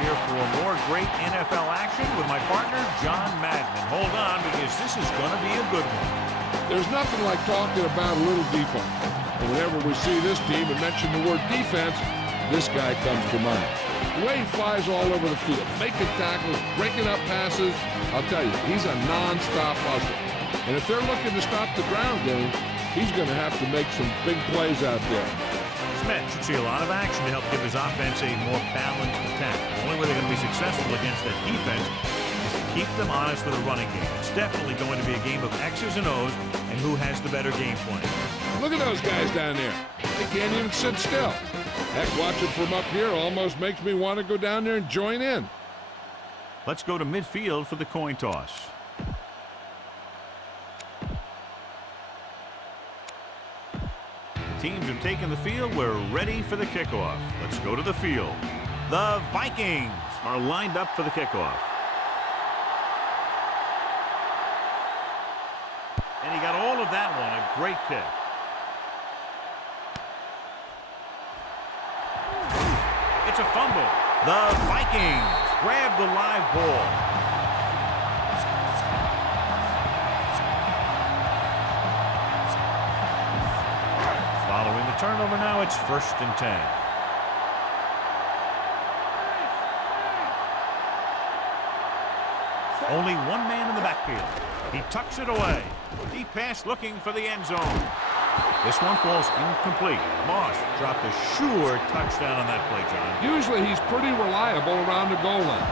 here for more great NFL action with my partner, John Madden. And hold on, because this is going to be a good one. There's nothing like talking about a little defense. And whenever we see this team and mention the word defense, this guy comes to mind. The way he flies all over the field, making tackles, breaking up passes, I'll tell you, he's a non-stop hustler. And if they're looking to stop the ground game, he's going to have to make some big plays out there. Smith should see a lot of action to help give his offense a more balanced attack. The only way they're going to be successful against that defense is to keep them honest with a running game. It's definitely going to be a game of X's and O's and who has the better game plan. Look at those guys down there. They can't even sit still. Heck, watching from up here almost makes me want to go down there and join in. Let's go to midfield for the coin toss. Teams have taken the field. We're ready for the kickoff. Let's go to the field. The Vikings are lined up for the kickoff. And he got all of that one. A great kick. It's a fumble. The Vikings grab the live ball. Following the turnover now, it's 1st and 10. Only one man in the backfield. He tucks it away. Deep pass looking for the end zone. This one falls incomplete. Moss dropped a sure touchdown on that play, John. Usually he's pretty reliable around the goal line.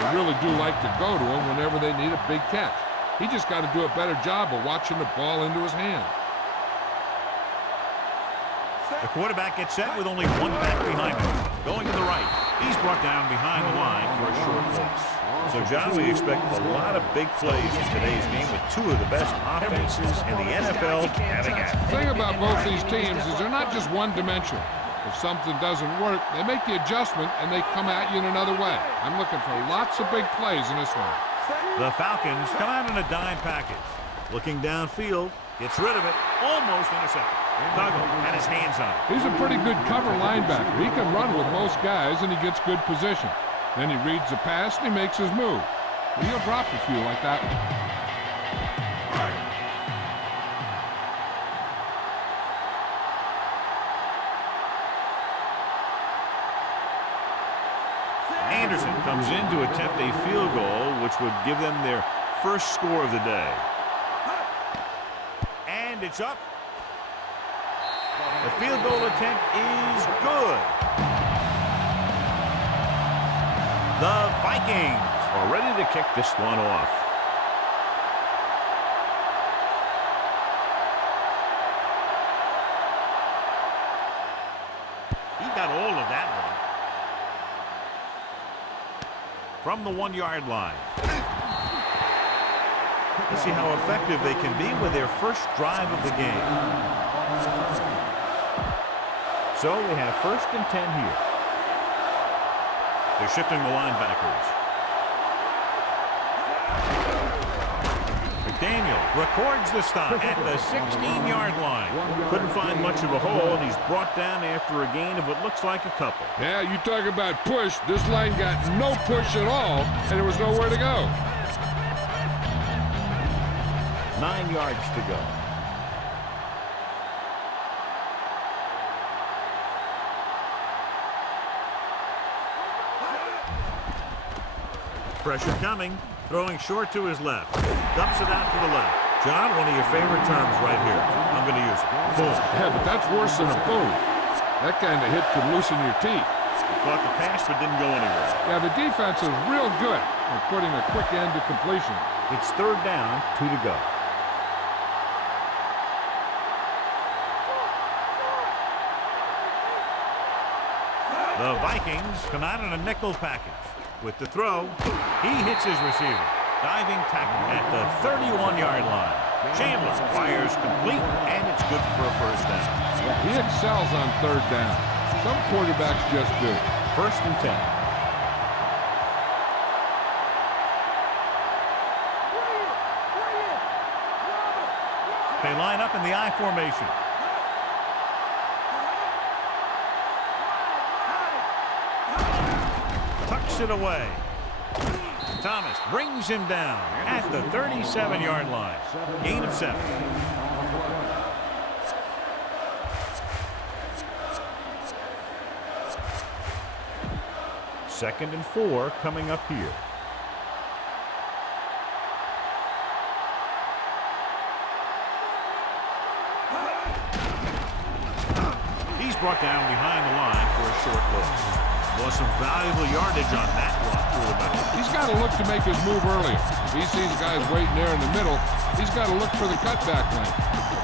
They really do like to go to him whenever they need a big catch. He just got to do a better job of watching the ball into his hand. The quarterback gets set with only one back behind him. Going to the right. He's brought down behind the line for a short loss. So, John, we expect a lot of big plays in today's game with two of the best offenses in the NFL having at it. The thing about both these teams is they're not just one-dimensional. If something doesn't work, they make the adjustment and they come at you in another way. I'm looking for lots of big plays in this one. The Falcons come out in a dime package. Looking downfield, gets rid of it, almost intercepted. Duggan had his hands on it. He's a pretty good cover linebacker. He can run with most guys, and he gets good position. Then he reads the pass, and he makes his move. He'll drop a few like that. Anderson comes in to attempt a field goal, which would give them their first score of the day. And it's up. The field goal attempt is good. The Vikings are ready to kick this one off. He got all of that one. From the 1-yard line. Let's see how effective they can be with their first drive of the game. So we have 1st and 10 here. They're shifting the linebackers. McDaniel records the stop at the 16-yard line. Couldn't find much of a hole, and he's brought down after a gain of what looks like a couple. Yeah, you talk about push. This line got no push at all, and there was nowhere to go. 9 yards to go. Pressure coming, throwing short to his left. Dumps it out to the left. John, one of your favorite terms right here. I'm going to use it. Boom. Yeah, but that's worse than a boom. That kind of hit could loosen your teeth. He caught the pass but didn't go anywhere. Yeah, the defense is real good at putting a quick end to completion. It's 3rd down, 2 to go. The Vikings come out in a nickel package. With the throw, he hits his receiver. Diving tackle at the 31-yard line. Chandler fires complete, and it's good for a 1st down. He excels on 3rd down. Some quarterbacks just do. 1st and 10. They line up in the I formation. Tucks it away. Thomas brings him down at the 37-yard line. Gain of 7. Second and 4 coming up here. He's brought down behind the line for a short loss. Was some valuable yardage on that one through the middle. He's got to look to make his move earlier. If he sees guys waiting there in the middle, he's got to look for the cutback lane.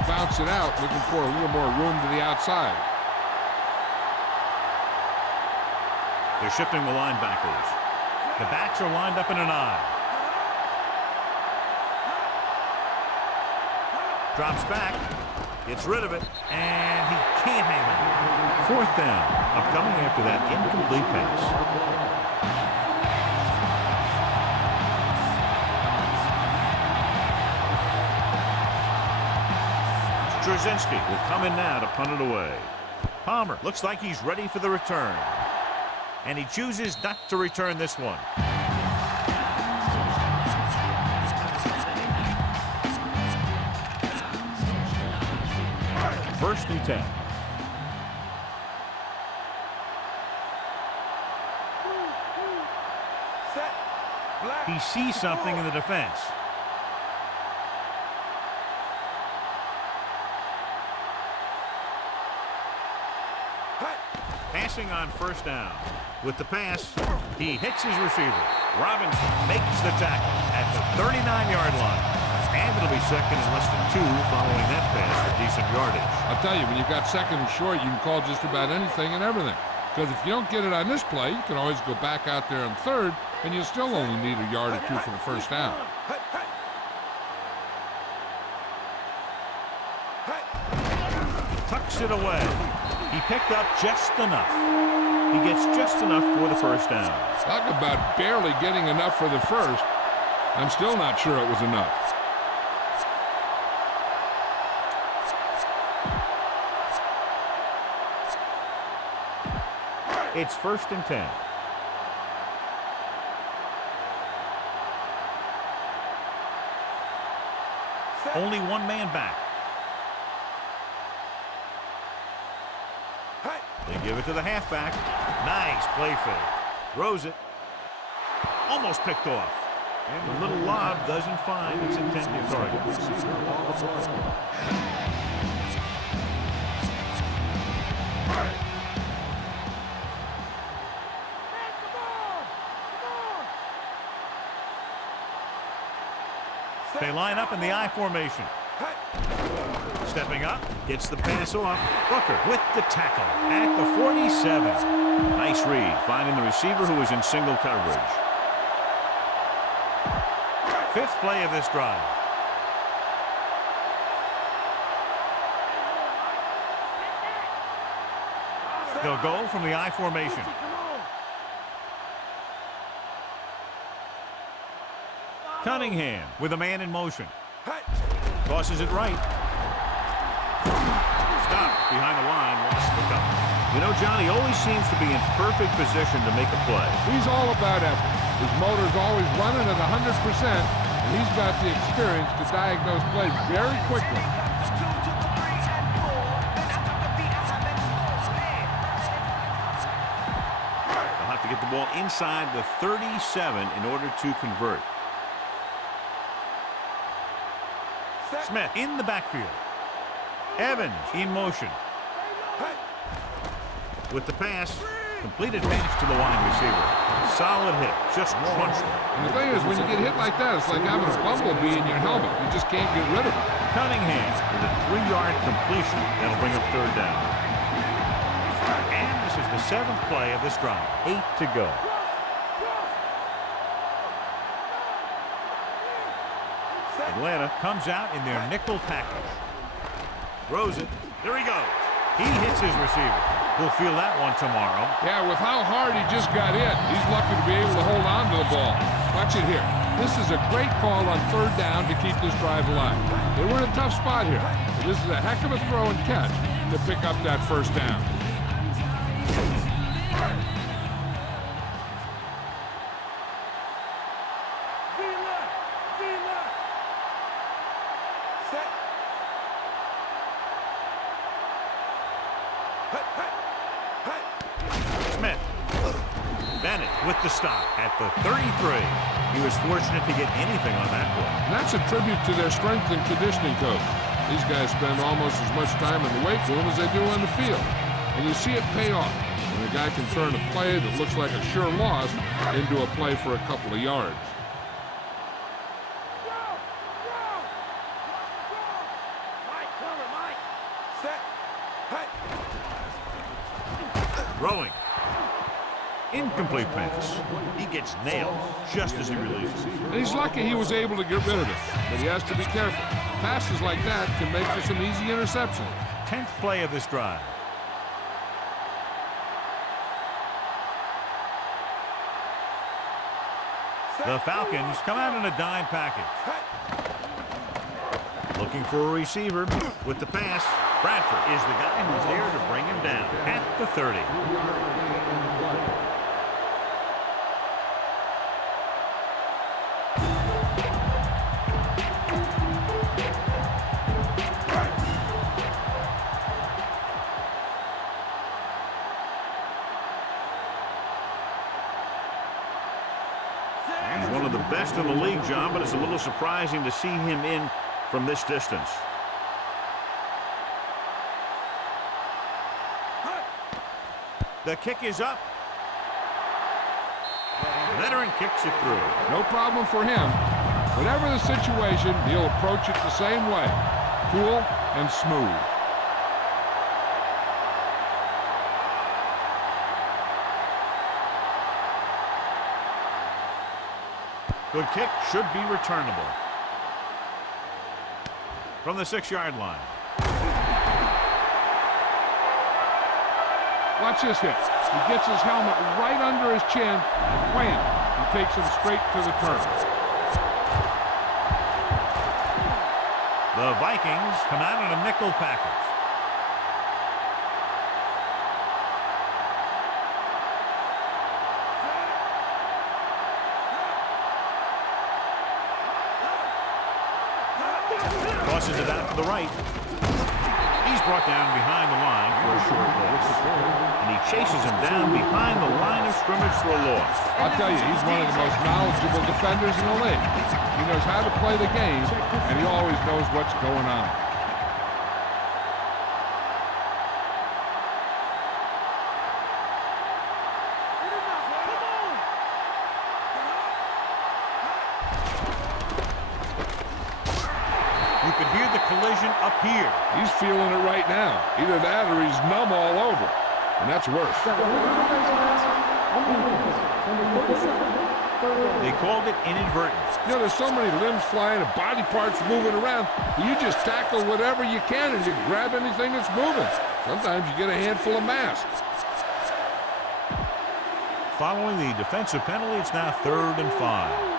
Bounce it out, looking for a little more room to the outside. They're shifting the linebackers. The backs are lined up in an eye. Drops back, gets rid of it, and he can't hang it. 4th down, upcoming after that incomplete pass. Straczynski will come in now to punt it away. Palmer looks like he's ready for the return. And he chooses not to return this one. First and 10. He sees something in the defense. Passing on first down. With the pass, he hits his receiver. Robinson makes the tackle at the 39-yard line. And it'll be second and less than 2 following that pass for decent yardage. I'll tell you, when you've got second and short, you can call just about anything and everything. Because if you don't get it on this play, you can always go back out there on third, and you'll still only need a yard or 2 for the first down. Tucks it away. He picked up just enough. He gets just enough for the first down. Talk about barely getting enough for the first. I'm still not sure it was enough. It's first and 10. Only one man back. They give it to the halfback. Nice play fake. Throws it. Almost picked off. And the little lob doesn't find its intended target. They line up in the I formation. Stepping up, gets the pass off. Booker with the tackle at the 47. Nice read, finding the receiver who was in single coverage. 5th play of this drive. They'll go from the I formation. Cunningham with a man in motion. Tosses it right. Stopped behind the line, lost the cover. You know, Johnny always seems to be in perfect position to make a play. He's all about effort. His motor's always running at 100%, and he's got the experience to diagnose plays very quickly. They'll have to get the ball inside the 37 in order to convert. Smith in the backfield. Evans in motion. With the pass, completed pass to the wide receiver. Solid hit, just crunched him. And the thing is, when you get hit like that, it's like having a bumblebee in your helmet. You just can't get rid of it. Cunningham with a 3-yard completion. That'll bring up third down. And this is the 7th play of this drive. 8 to go. Atlanta comes out in their nickel package. Throws it. There he goes. He hits his receiver. We'll feel that one tomorrow. Yeah, with how hard he just got hit, he's lucky to be able to hold on to the ball. Watch it here. This is a great call on third down to keep this drive alive. They were in a tough spot here. But this is a heck of a throw and catch to pick up that first down. with the stop at the 33. He was fortunate to get anything on that play. And that's a tribute to their strength and conditioning coach. These guys spend almost as much time in the weight room as they do on the field. And you see it pay off when a guy can turn a play that looks like a sure loss into a play for a couple of yards. Throwing. Incomplete pass. He gets nailed just as he releases. And he's lucky he was able to get rid of it, but he has to be careful. Passes like that can make for some easy interceptions. 10th play of this drive. The Falcons come out in a dime package. Looking for a receiver with the pass. Bradford is the guy who's there to bring him down at the 30. He's one of the best in the league, John, but it's a little surprising to see him in from this distance. The kick is up. Veteran kicks it through. No problem for him. Whatever the situation, he'll approach it the same way. Cool and smooth. Good kick, should be returnable. From the 6-yard line. Watch this hit. He gets his helmet right under his chin and wham! He takes him straight to the turf. The Vikings come out in a nickel package. Tosses it out to the right. He's brought down behind the line for a short loss. And he chases him down behind the line of scrimmage for a loss. I'll tell you, he's one of the most knowledgeable defenders in the league. He knows how to play the game, and he always knows what's going on. You can hear the collision up here. He's feeling it right now. Either that or he's numb all over. And that's worse. They called it inadvertence. You know, there's so many limbs flying and body parts moving around. You just tackle whatever you can and you grab anything that's moving. Sometimes you get a handful of masks. Following the defensive penalty, it's now 3rd and 5.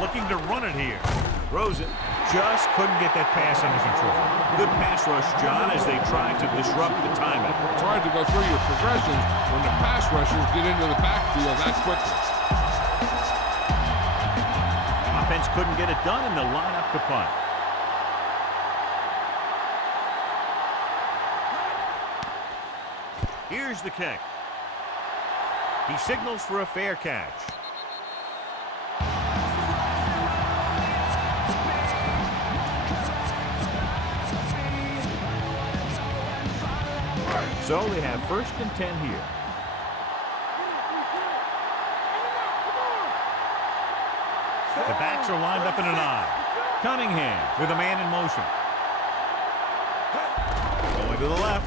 Looking to run it here. Throws it. Just couldn't get that pass under control. Good pass rush, John, as they tried to disrupt the timing. It's hard to go through your progressions when the pass rushers get into the backfield that quickly. Offense couldn't get it done, and they'll line up to punt. Here's the kick. He signals for a fair catch. So they have 1st and 10 here. The backs are lined up in an I. Cunningham with a man in motion. Going to the left.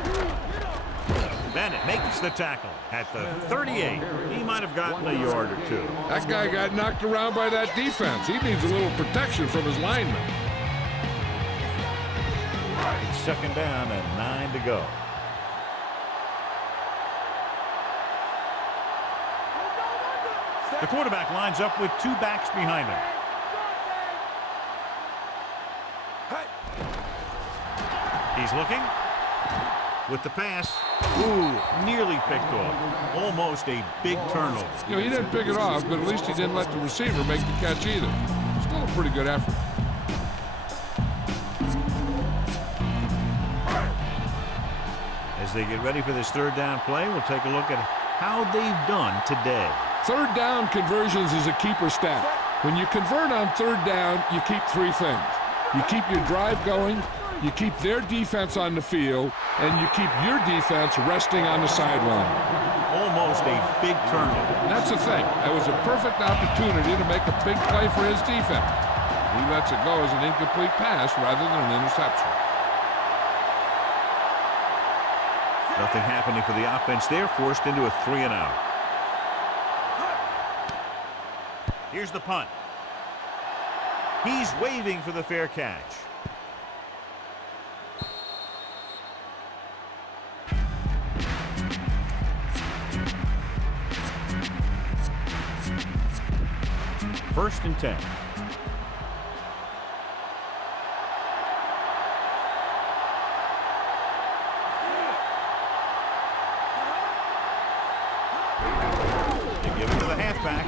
Bennett makes the tackle at the 38. He might have gotten a yard or two. That guy got knocked around by that defense. He needs a little protection from his linemen. It's 2nd down and 9 to go. The quarterback lines up with 2 backs behind him. He's looking with the pass. Ooh, nearly picked off. Almost a big turnover. You know, he didn't pick it off, but at least he didn't let the receiver make the catch either. Still a pretty good effort. As they get ready for this third down play, we'll take a look at how they've done today. Third down conversions is a keeper stat. When you convert on third down, you keep three things. You keep your drive going, you keep their defense on the field, and you keep your defense resting on the sideline. Almost a big turnover. And that's the thing. That was a perfect opportunity to make a big play for his defense. He lets it go as an incomplete pass rather than an interception. Nothing happening for the offense there, forced into a 3-and-out. Here's the punt. He's waving for the fair catch. First and 10. They give it to the halfback.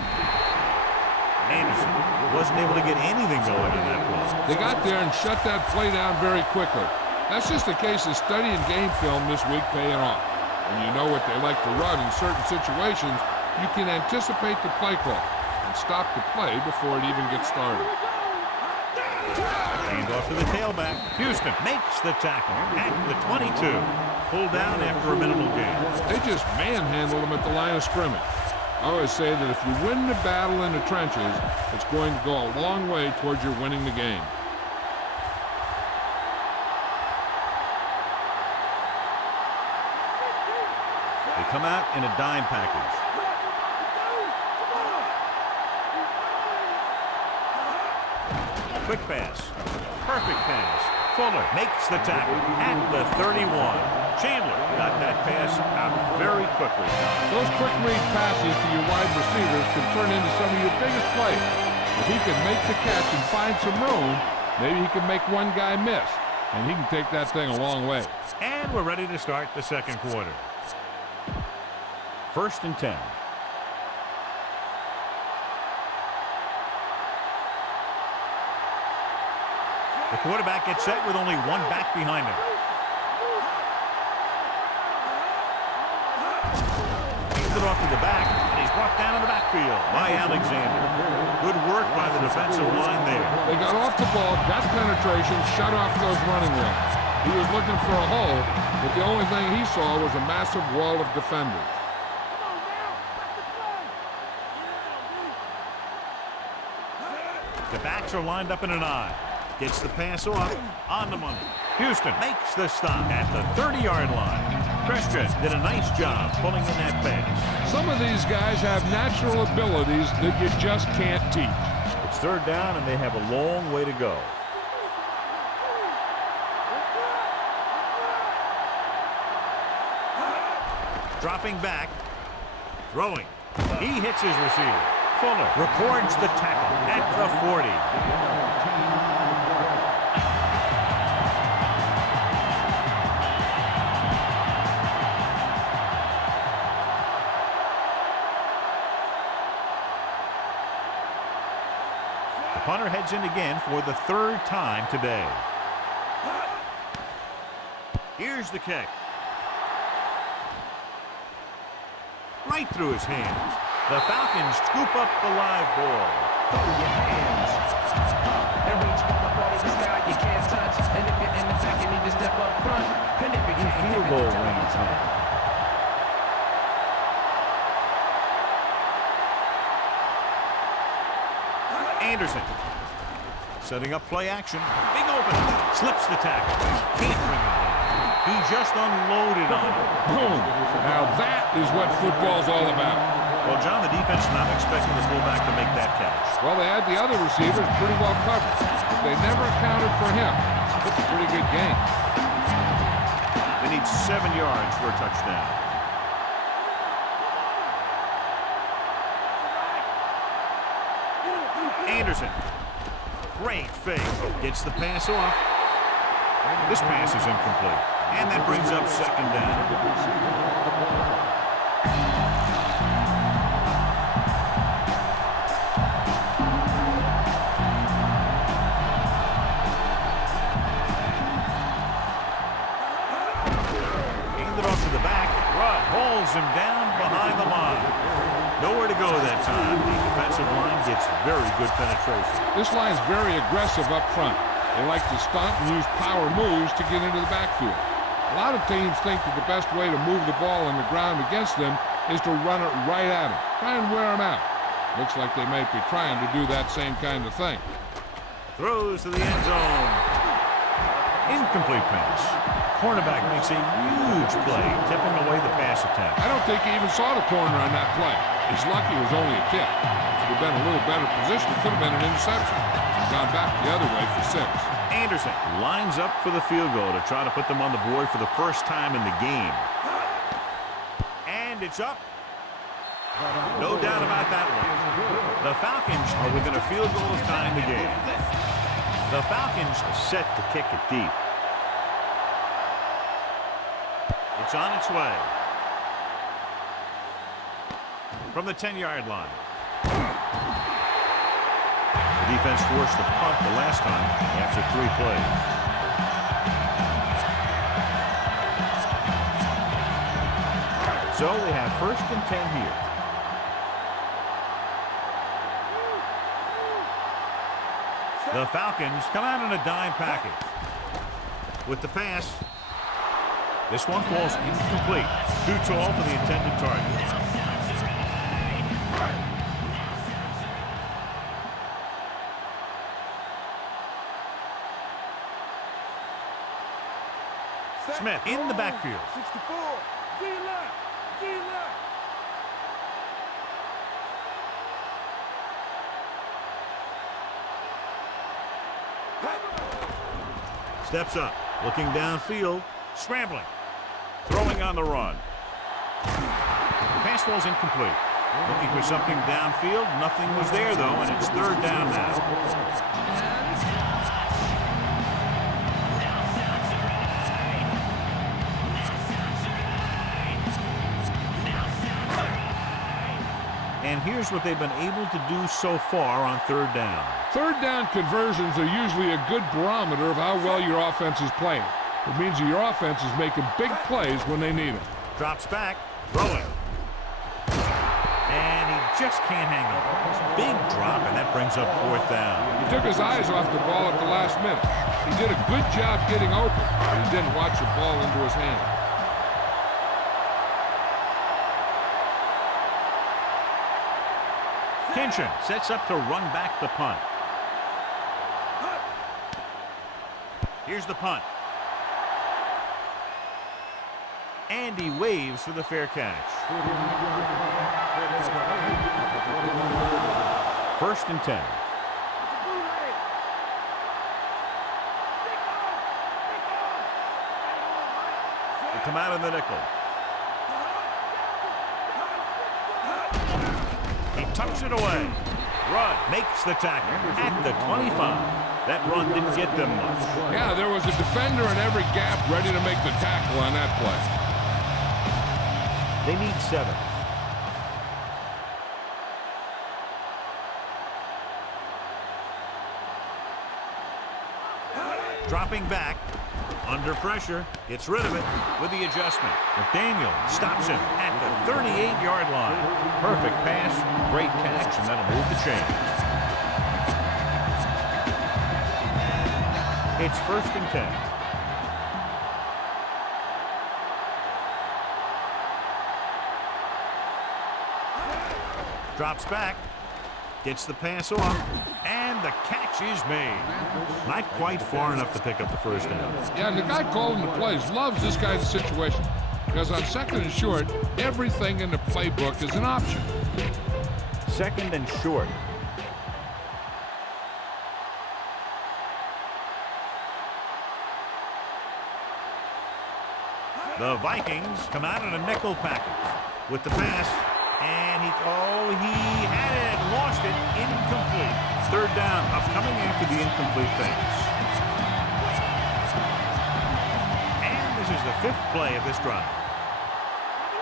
Anderson wasn't able to get anything going in that play. They got there and shut that play down very quickly. That's just a case of studying game film this week paying off. When you know what they like to run in certain situations, you can anticipate the play call and stop the play before it even gets started. Hand off to the tailback. Houston makes the tackle at the 22. Pulled down after a minimal gain. They just manhandled them at the line of scrimmage. I always say that if you win the battle in the trenches, it's going to go a long way towards your winning the game. They come out in a dime package. Quick pass. Perfect pass. Fuller makes the tackle at the 31. Chandler got that pass out very quickly. Those quick read passes to your wide receivers can turn into some of your biggest plays. If he can make the catch and find some room, maybe he can make one guy miss, and he can take that thing a long way. And we're ready to start the second quarter. First and 10. The quarterback gets set with only one back behind him. Hands it off to the back, and he's brought down in the backfield by Alexander. Good work by the defensive line there. They got off the ball, got penetration, shut off those running lanes. He was looking for a hole, but the only thing he saw was a massive wall of defenders. The backs are lined up in an eye. Gets the pass off on the money. Houston makes the stop at the 30-yard line. Christian did a nice job pulling in that pass. Some of these guys have natural abilities that you just can't teach. It's third down, and they have a long way to go. Dropping back. Throwing. He hits his receiver. Fuller records the tackle at the 40. The punter heads in again for the third time today. Here's the kick. Right through his hands. The Falcons scoop up the live ball. Throw your hands and reach for the ball to the sky you can't touch. And if you're in the back, you need to step up front. And if you can't Field give goal it to range me, now. Anderson setting up play action. Big open. Slips the tackle. Can't bring it down. He just unloaded on it. Boom. Now that is what football's all about. Well, John, the defense not expecting the fullback to make that catch. Well, they had the other receivers pretty well covered, but they never accounted for him. It's a pretty good game. They need 7 yards for a touchdown. Anderson. Great fake. Gets the pass off. This pass is incomplete. And that brings up second down. Brings him down behind the line. Nowhere to go that time. The defensive line gets very good penetration. This line's very aggressive up front. They like to stunt and use power moves to get into the backfield. A lot of teams think that the best way to move the ball on the ground against them is to run it right at them. Try and wear them out. Looks like they might be trying to do that same kind of thing. Throws to the end zone. Incomplete pass. Cornerback makes a huge play, tipping away the pass attempt. I don't think he even saw the corner on that play. He's lucky it was only a tip. If it had been a little better position, it could have been an interception. He's gone back the other way for 6. Anderson lines up for the field goal to try to put them on the board for the first time in the game. And it's up. No doubt about that one. The Falcons are within a field goal of tying the game. The Falcons are set to kick it deep. It's on its way. From the 10-yard line. The defense forced the punt the last time after 3 plays. So we have 1st and 10 here. The Falcons come out in a dime package. With the pass, this one falls incomplete. Too tall for the intended target. Smith in the backfield. 64. D-left. D-left. Steps up, looking downfield, scrambling, throwing on the run. Pass falls incomplete. Looking for something downfield. Nothing was there, though, and it's 3rd down now. And here's what they've been able to do so far on 3rd down. 3rd down conversions are usually a good barometer of how well your offense is playing. It means that your offense is making big plays when they need them. Drops back, throwing. And he just can't hang on. Big drop, and that brings up 4th down. He took his eyes off the ball at the last minute. He did a good job getting open, but he didn't watch the ball into his hand. Kinchin sets up to run back the punt. Here's the punt. And he waves for the fair catch. 1st and 10. They come out in the nickel. He tucks it away. Run makes the tackle at the 25. That run didn't get them much. Yeah, there was a defender in every gap ready to make the tackle on that play. They need 7. Dropping back, under pressure, gets rid of it with the adjustment. McDaniel stops him at the 38-yard line. Perfect pass, great catch, and that'll move the chains. It's 1st and 10. Drops back, gets the pass off, and the catch is made. Not quite far enough to pick up the 1st down. Yeah, and the guy calling the plays loves this kind of situation because on 2nd and short, everything in the playbook is an option. 2nd and short. The Vikings come out in a nickel package with the pass, and he had it, lost it, incomplete. 3rd down, coming after the incomplete pass. And this is the 5th play of this drive.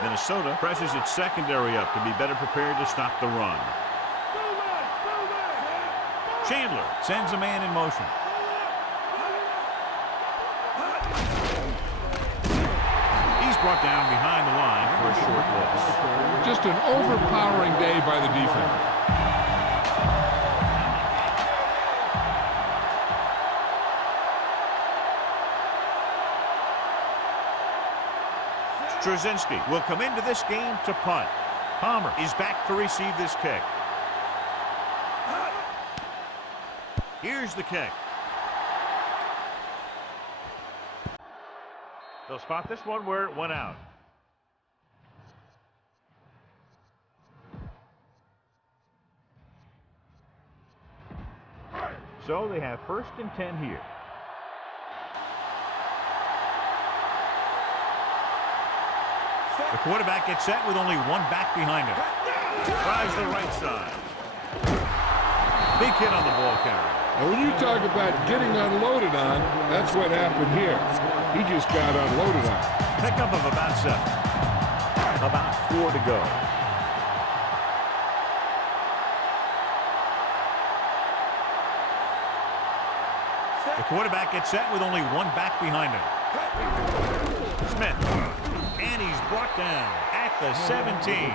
Minnesota presses its secondary up to be better prepared to stop the run. Chandler sends a man in motion. He's brought down behind the line for a short loss. Just an overpowering day by the defense. Straczynski will come into this game to punt. Palmer is back to receive this kick. Here's the kick. They'll spot this one where it went out. So they have 1st and 10 here. The quarterback gets set with only one back behind him. Tries the right side. Big hit on the ball carrier. And when you talk about getting unloaded on, that's what happened here. He just got unloaded on. Pickup of about 7. About 4 to go. The quarterback gets set with only one back behind him. Smith. And he's brought down at the 17.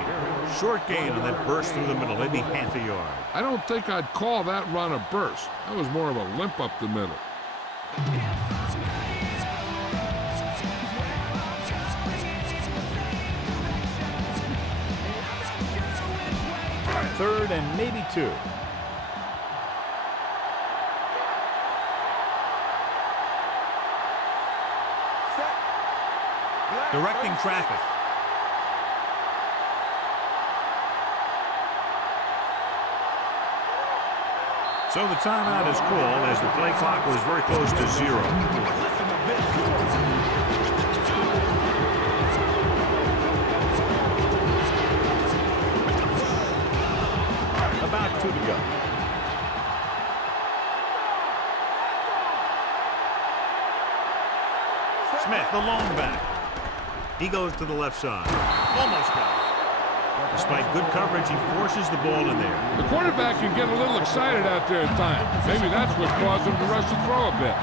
Short gain and then burst through the middle, maybe half a yard. I don't think I'd call that run a burst. That was more of a limp up the middle. 3rd and maybe 2. Directing traffic. So the timeout is called as the play clock was very close to 0. About 2 to go. Smith, the lone back. He goes to the left side. Almost got it. Despite good coverage, he forces the ball in there. The quarterback can get a little excited out there at times. Maybe that's what caused him to rush the throw a bit.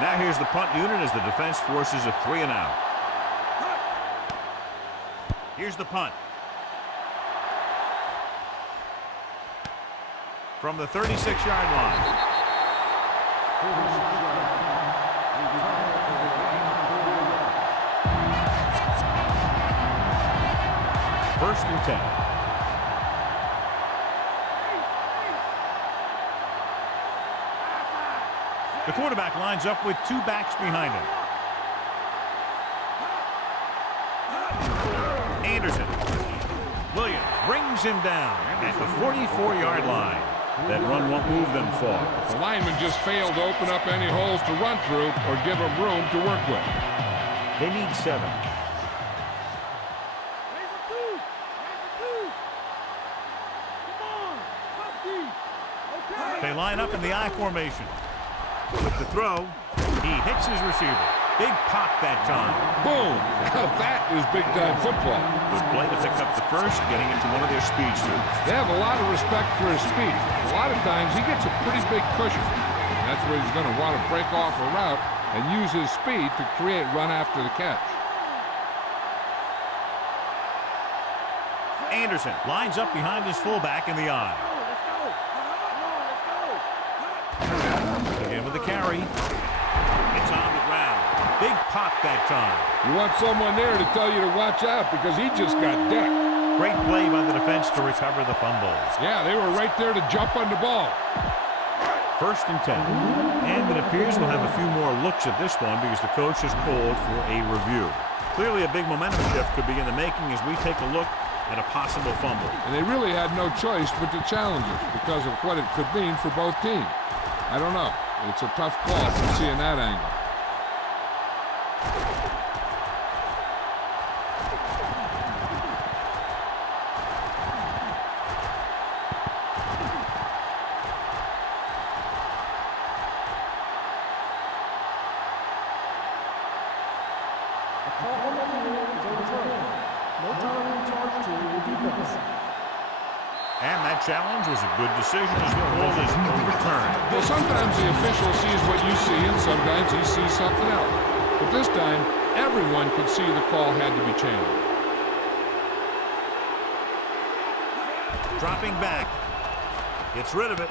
Now here's the punt unit as the defense forces a 3 and out. Here's the punt. From the 36-yard line. First and 10. The quarterback lines up with 2 backs behind him. Anderson. Williams brings him down at the 44-yard line. That run won't move them far. The lineman just failed to open up any holes to run through or give him room to work with. They need 7. They line up in the I formation. With the throw, he hits his receiver. Big pop that time. Boom! Now that is big-time football. Good play to pick up the first, getting into one of their speedsters. They have a lot of respect for his speed. A lot of times he gets a pretty big cushion. And that's where he's going to want to break off a route and use his speed to create run after the catch. Anderson lines up behind his fullback in the I. Again with the carry. It's on the ground. Big pop that time. You want someone there to tell you to watch out because he just got decked. Great play by the defense to recover the fumble. Yeah, they were right there to jump on the ball. First and 10. And it appears we'll have a few more looks at this one because the coach has called for a review. Clearly a big momentum shift could be in the making as we take a look at a possible fumble. And they really had no choice but to challenge it because of what it could mean for both teams. I don't know. It's a tough call from seeing that angle. And that challenge was a good decision as the ball is overturned. Well, sometimes the official sees what you see, and sometimes he sees something else. But this time, everyone could see the call had to be changed. Dropping back. Gets rid of it.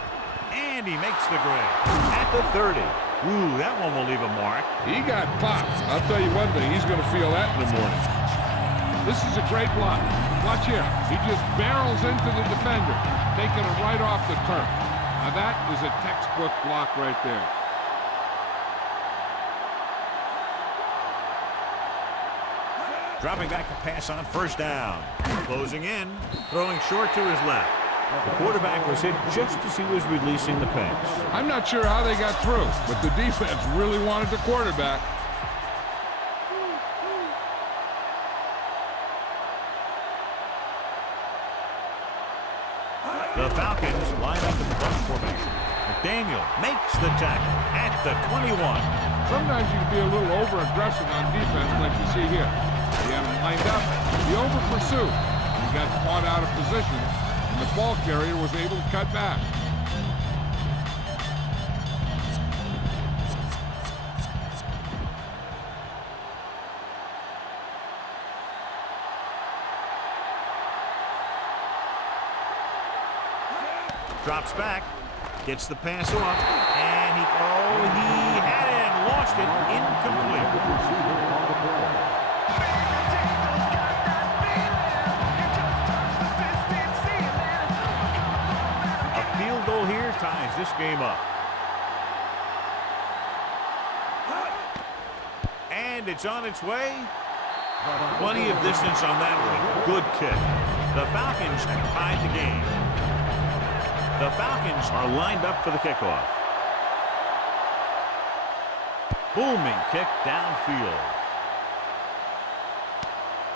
And he makes the grab. At the 30. Ooh, that one will leave a mark. He got popped. I'll tell you one thing, he's going to feel that in the morning. This is a great block. Watch here. He just barrels into the defender, taking it right off the turf. Now that is a textbook block right there. Dropping back to pass on first down. Closing in. Throwing short to his left. The quarterback was hit just as he was releasing the pass. I'm not sure how they got through, but the defense really wanted the quarterback. The Falcons line up in the bunch formation. McDaniel makes the tackle at the 21. Sometimes you can be a little over-aggressive on defense like you see here. You have him lined up. He over-pursued. He got caught out of position, and the ball carrier was able to cut back. Drops back, gets the pass off, and he had it and lost it, incomplete. A field goal here ties this game up. And it's on its way. Plenty of distance on that one. Good kick. The Falcons have tied the game. The Falcons are lined up for the kickoff. Booming kick downfield.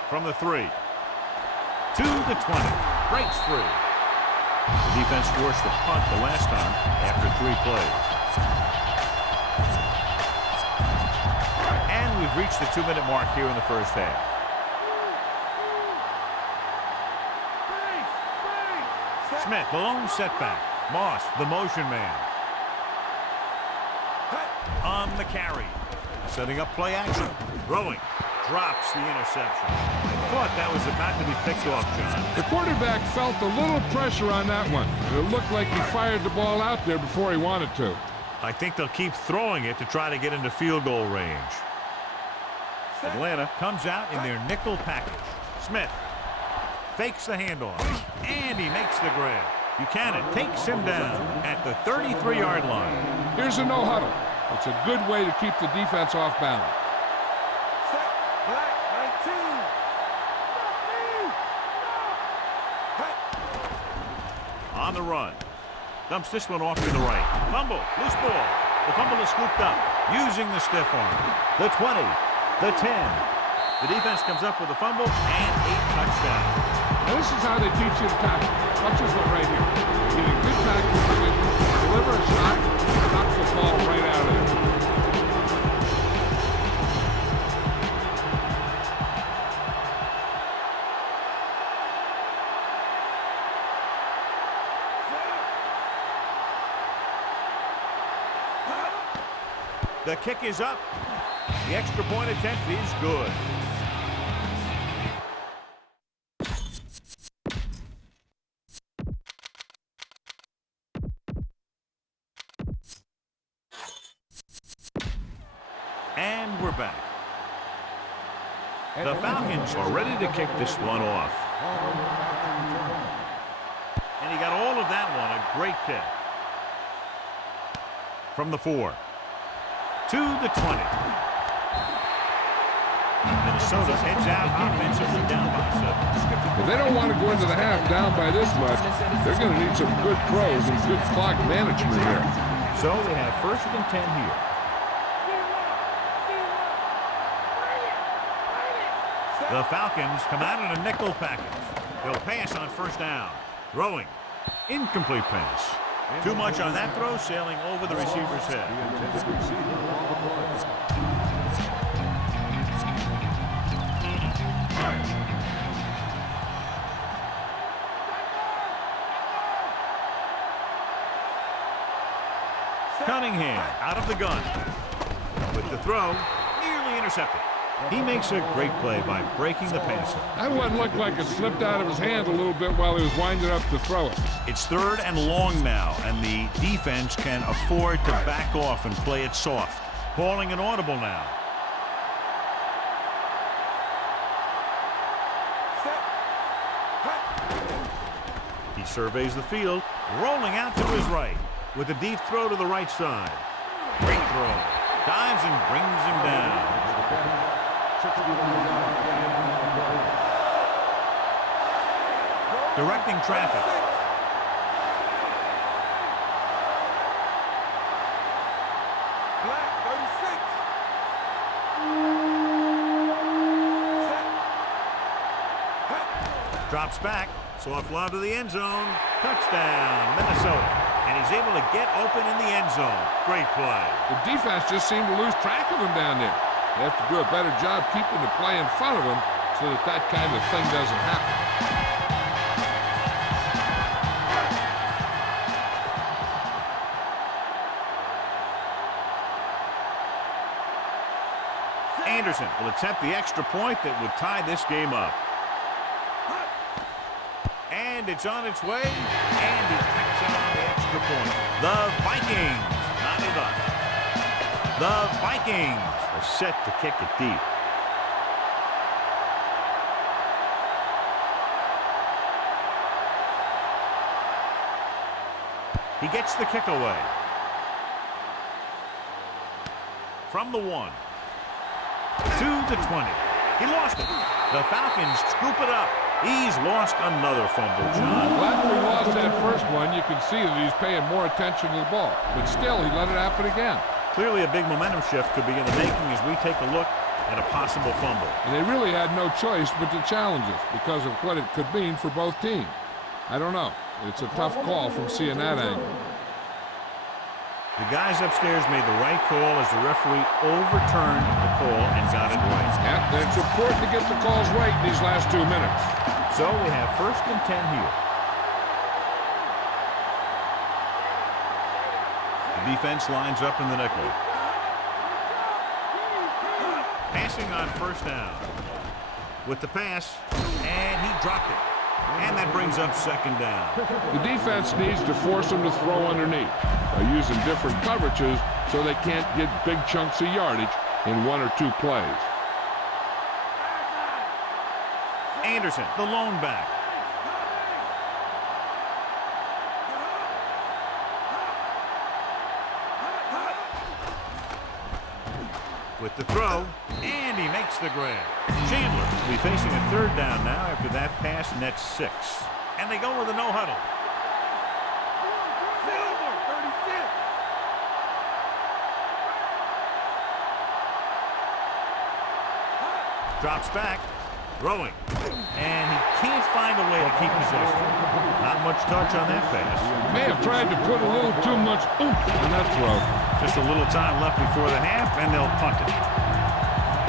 From the 3. To the 20. Breaks free. The defense forced the punt the last time after 3 plays. And we've reached the 2-minute mark here in the first half. Smith, the lone setback. Moss, the motion man. On the carry. Setting up play action. Throwing. Drops the interception. I thought that was about to be picked off, John. The quarterback felt a little pressure on that one. It looked like he fired the ball out there before he wanted to. I think they'll keep throwing it to try to get into field goal range. Atlanta comes out in their nickel package. Smith fakes the handoff, and he makes the grab. Buchanan takes him down at the 33-yard line. Here's a no-huddle. It's a good way to keep the defense off balance. On the run. Dumps this one off to the right. Fumble. Loose ball. The fumble is scooped up using the stiff arm. The 20. The 10. The defense comes up with a fumble and a touchdown. Now this is how they teach you to tackle. Watch this one right here. You get a good tackle position, deliver a shot, knocks the ball right out of there. The kick is up. The extra point attempt is good. And we're back. The Falcons are ready to kick this one off. And he got all of that one, a great kick. From the 4. To the 20. Minnesota heads out offensively down by 7. If they don't want to go into the half down by this much, they're going to need some good throws and good clock management here. So they have 1st and 10 here. The Falcons come out in a nickel package. They'll pass on first down. Throwing. Incomplete pass. Too much on that throw, sailing over the receiver's head. Cunningham out of the gun. With the throw, nearly intercepted. He makes a great play by breaking the pass. That one looked like it slipped out of his hand a little bit while he was winding up to throw it. It's 3rd and long now, and the defense can afford to back off and play it soft. Calling an audible now. He surveys the field, rolling out to his right with a deep throw to the right side. Great throw. Dives and brings him down. Directing traffic. Black, 36. Drops back. Soft lob to the end zone. Touchdown, Minnesota. And he's able to get open in the end zone. Great play. The defense just seemed to lose track of him down there. They have to do a better job keeping the play in front of him so that that kind of thing doesn't happen. Anderson will attempt the extra point that would tie this game up. And it's on its way, and he tacks on the extra point. The Vikings knot it up. The Vikings are set to kick it deep. He gets the kick away. From the 1. To the 20. He lost it. The Falcons scoop it up. He's lost another fumble, John. Well, after he lost that first one, you can see that he's paying more attention to the ball. But still, he let it happen again. Clearly a big momentum shift could be in the making as we take a look at a possible fumble. And they really had no choice but to challenge it because of what it could mean for both teams. I don't know. It's a tough call from seeing that angle. The guys upstairs made the right call as the referee overturned the call and got it right. Yep, it's important to get the calls right in these last 2 minutes. So we have 1st and 10 here. The defense lines up in the nickel. Passing on 1st down. With the pass, and he dropped it. And that brings up 2nd down. The defense needs to force them to throw underneath by using different coverages so they can't get big chunks of yardage in 1 or 2 plays. Anderson, the lone back. With the throw, and he makes the grab. Chandler will be facing a 3rd down now after that pass nets 6. And they go with a no huddle. Silver, 36. Drops back, throwing. And he can't find a way to keep possession. Not much touch on that pass. May have tried to put a little too much oomph on that throw. Just a little time left before the half, and they'll punt it.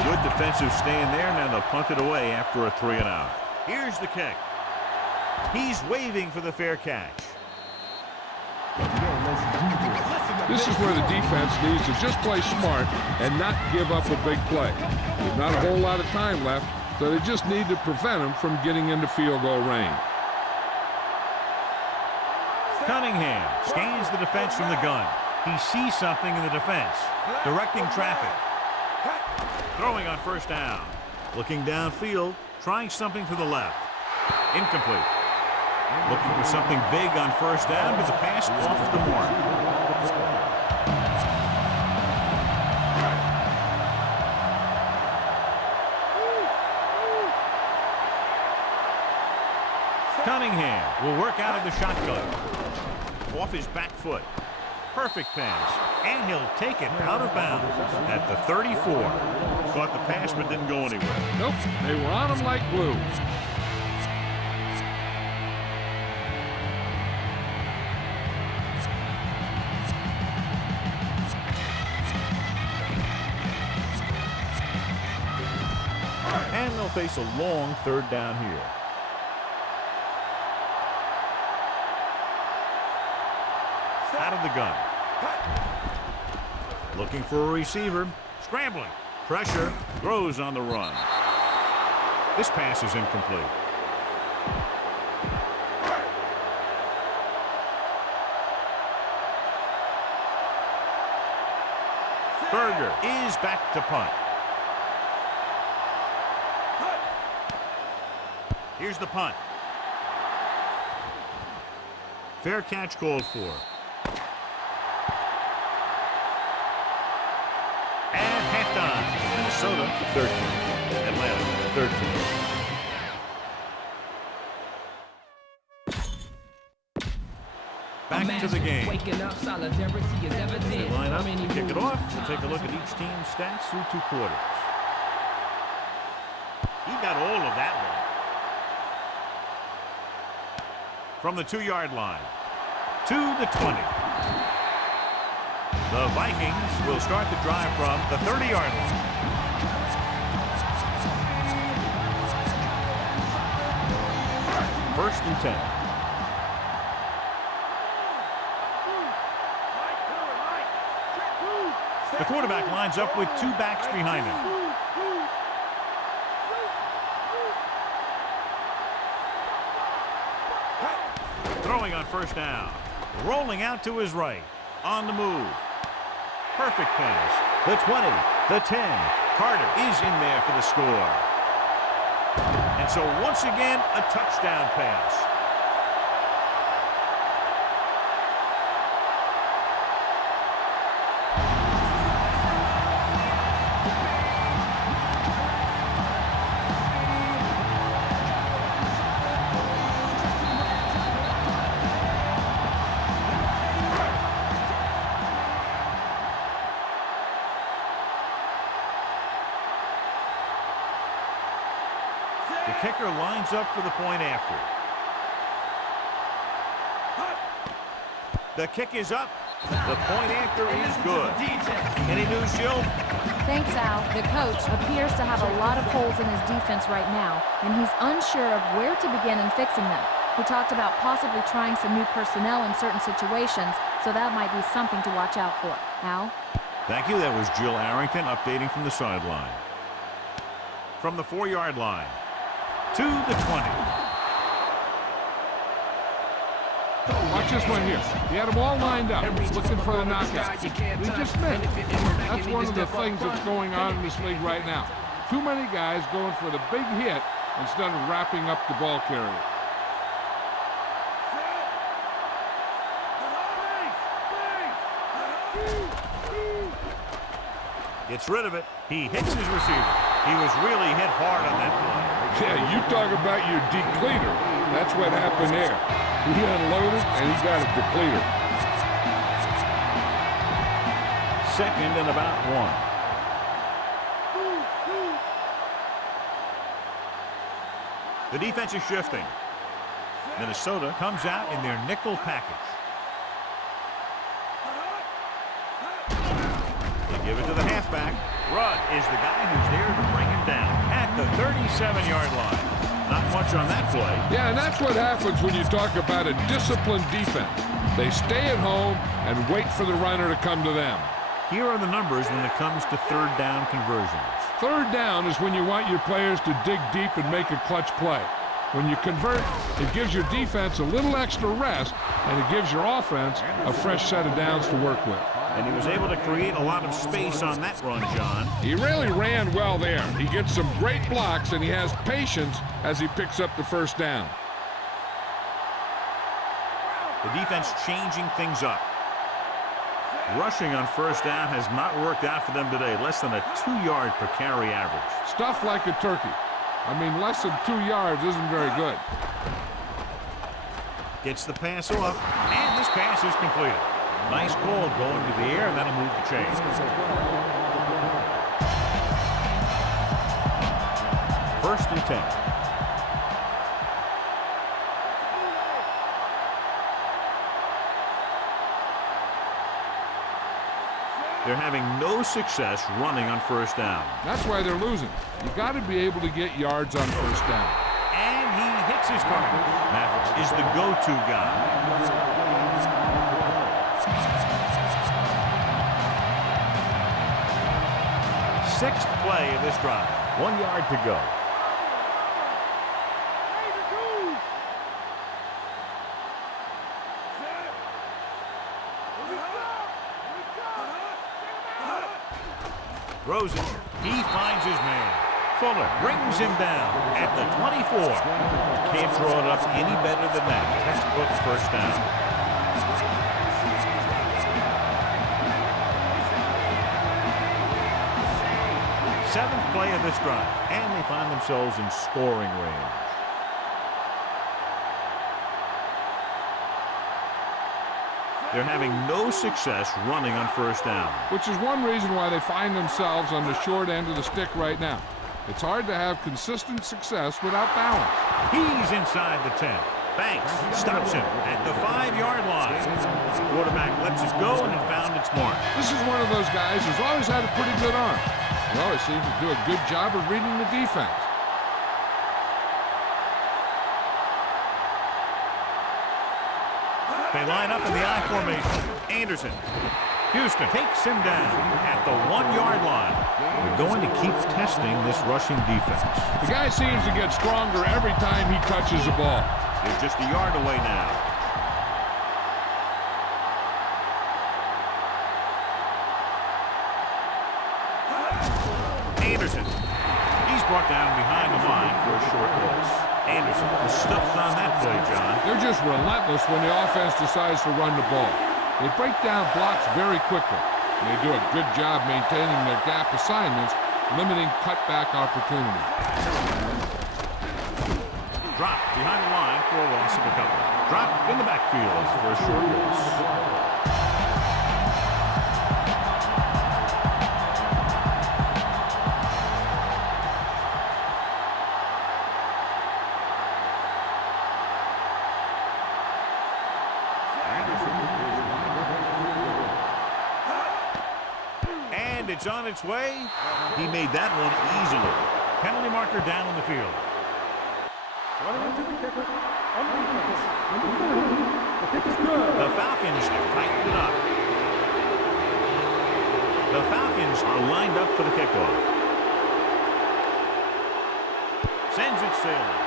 Good defensive stand there, and they'll punt it away after a 3 and out. Here's the kick. He's waving for the fair catch. This is where the defense needs to just play smart and not give up a big play. There's not a whole lot of time left, so they just need to prevent them from getting into field goal range. Cunningham scans the defense from the gun. He sees something in the defense, directing traffic. Throwing on 1st down. Looking downfield, trying something to the left. Incomplete. Looking for something big on 1st down, but the pass off the mark. Cunningham will work out of the shotgun. Off his back foot. Perfect pass. And he'll take it out of bounds at the 34. Caught the pass but didn't go anywhere. Nope, they were on him like glue. And they'll face a long 3rd down here. Out of the gun. Looking for a receiver. Scrambling. Pressure. Throws on the run. This pass is incomplete. Berger is back to punt. Here's the punt. Fair catch called for. And halftime. Minnesota 13. Atlanta 13. Back to the game. Waking up, solidarity is evident. They line up to kick it off. We'll take a look at each team's stats through 2 quarters. He got all of that one. From the 2-yard line to the 20. The Vikings will start the drive from the 30-yard line. First and 10. The quarterback lines up with 2 backs behind him. Throwing on first down. Rolling out to his right. On the move. Perfect pass. The 20. The 10. Carter is in there for the score. And so once again, a touchdown pass. The kicker lines up for the point after. The kick is up. The point after is good. Any news, Jill? Thanks, Al. The coach appears to have a lot of holes in his defense right now, and he's unsure of where to begin in fixing them. He talked about possibly trying some new personnel in certain situations, so that might be something to watch out for. Al? Thank you. That was Jill Arrington updating from the sideline. From the 4-yard line to the 20. Watch this one here. He had them all lined up, looking for the knockout. He just missed. That's one of the things that's going on in this league right now. Too many guys going for the big hit instead of wrapping up the ball carrier. Gets rid of it. He hits his receiver. He was really hit hard on that play. Yeah, you talk about your depleter. That's what happened there. He unloaded and he got a depleter. Second and about 1. The defense is shifting. Minnesota comes out in their nickel package. They give it to the halfback. Rudd is the guy who's there to bring him down at the 37-yard line. Not much on that play. Yeah, and that's what happens when you talk about a disciplined defense. They stay at home and wait for the runner to come to them. Here are the numbers when it comes to third down conversions. Third down is when you want your players to dig deep and make a clutch play. When you convert, it gives your defense a little extra rest, and it gives your offense a fresh set of downs to work with. And he was able to create a lot of space on that run, John. He really ran well there. He gets some great blocks, and he has patience as he picks up the first down. The defense changing things up. Rushing on first down has not worked out for them today. Less than a 2-yard per carry average. Stuff like a turkey. I mean, less than 2 yards isn't very good. Gets the pass off, and this pass is completed. Nice call going to the air, and that'll move the chain. First and 10. They're having no success running on first down. That's why they're losing. You got to be able to get yards on first down. And he hits his target. Mathis is the go-to guy. sixth play of this drive. 1 yard to go. Rosen, he finds his man. Fuller brings him down at the 24. Can't draw it up any better than that. Textbook first down. Seventh play of this drive, and they find themselves in scoring range. They're having no success running on first down. Which is one reason why they find themselves on the short end of the stick right now. It's hard to have consistent success without balance. He's inside the 10. Banks stops him at the 5-yard line. Quarterback lets it go, and it found its mark. This is one of those guys who's always had a pretty good arm. He always seems to do a good job of reading the defense. They line up in the I formation. Anderson. Houston takes him down at the 1-yard line. They're going to keep testing this rushing defense. The guy seems to get stronger every time he touches the ball. They're just a yard away now. Anderson. He's brought down behind the line for a short loss. Anderson was stuffed on that play, John. They're just relentless when the offense decides to run the ball. They break down blocks very quickly, and they do a good job maintaining their gap assignments, limiting cutback opportunity. Drop behind the line for a loss of a couple. Drop in the backfield for a short loss. It's on its way. He made that one easily. Penalty marker down on the field. The Falcons have tightened it up. The Falcons are lined up for the kickoff. Sends it sailing.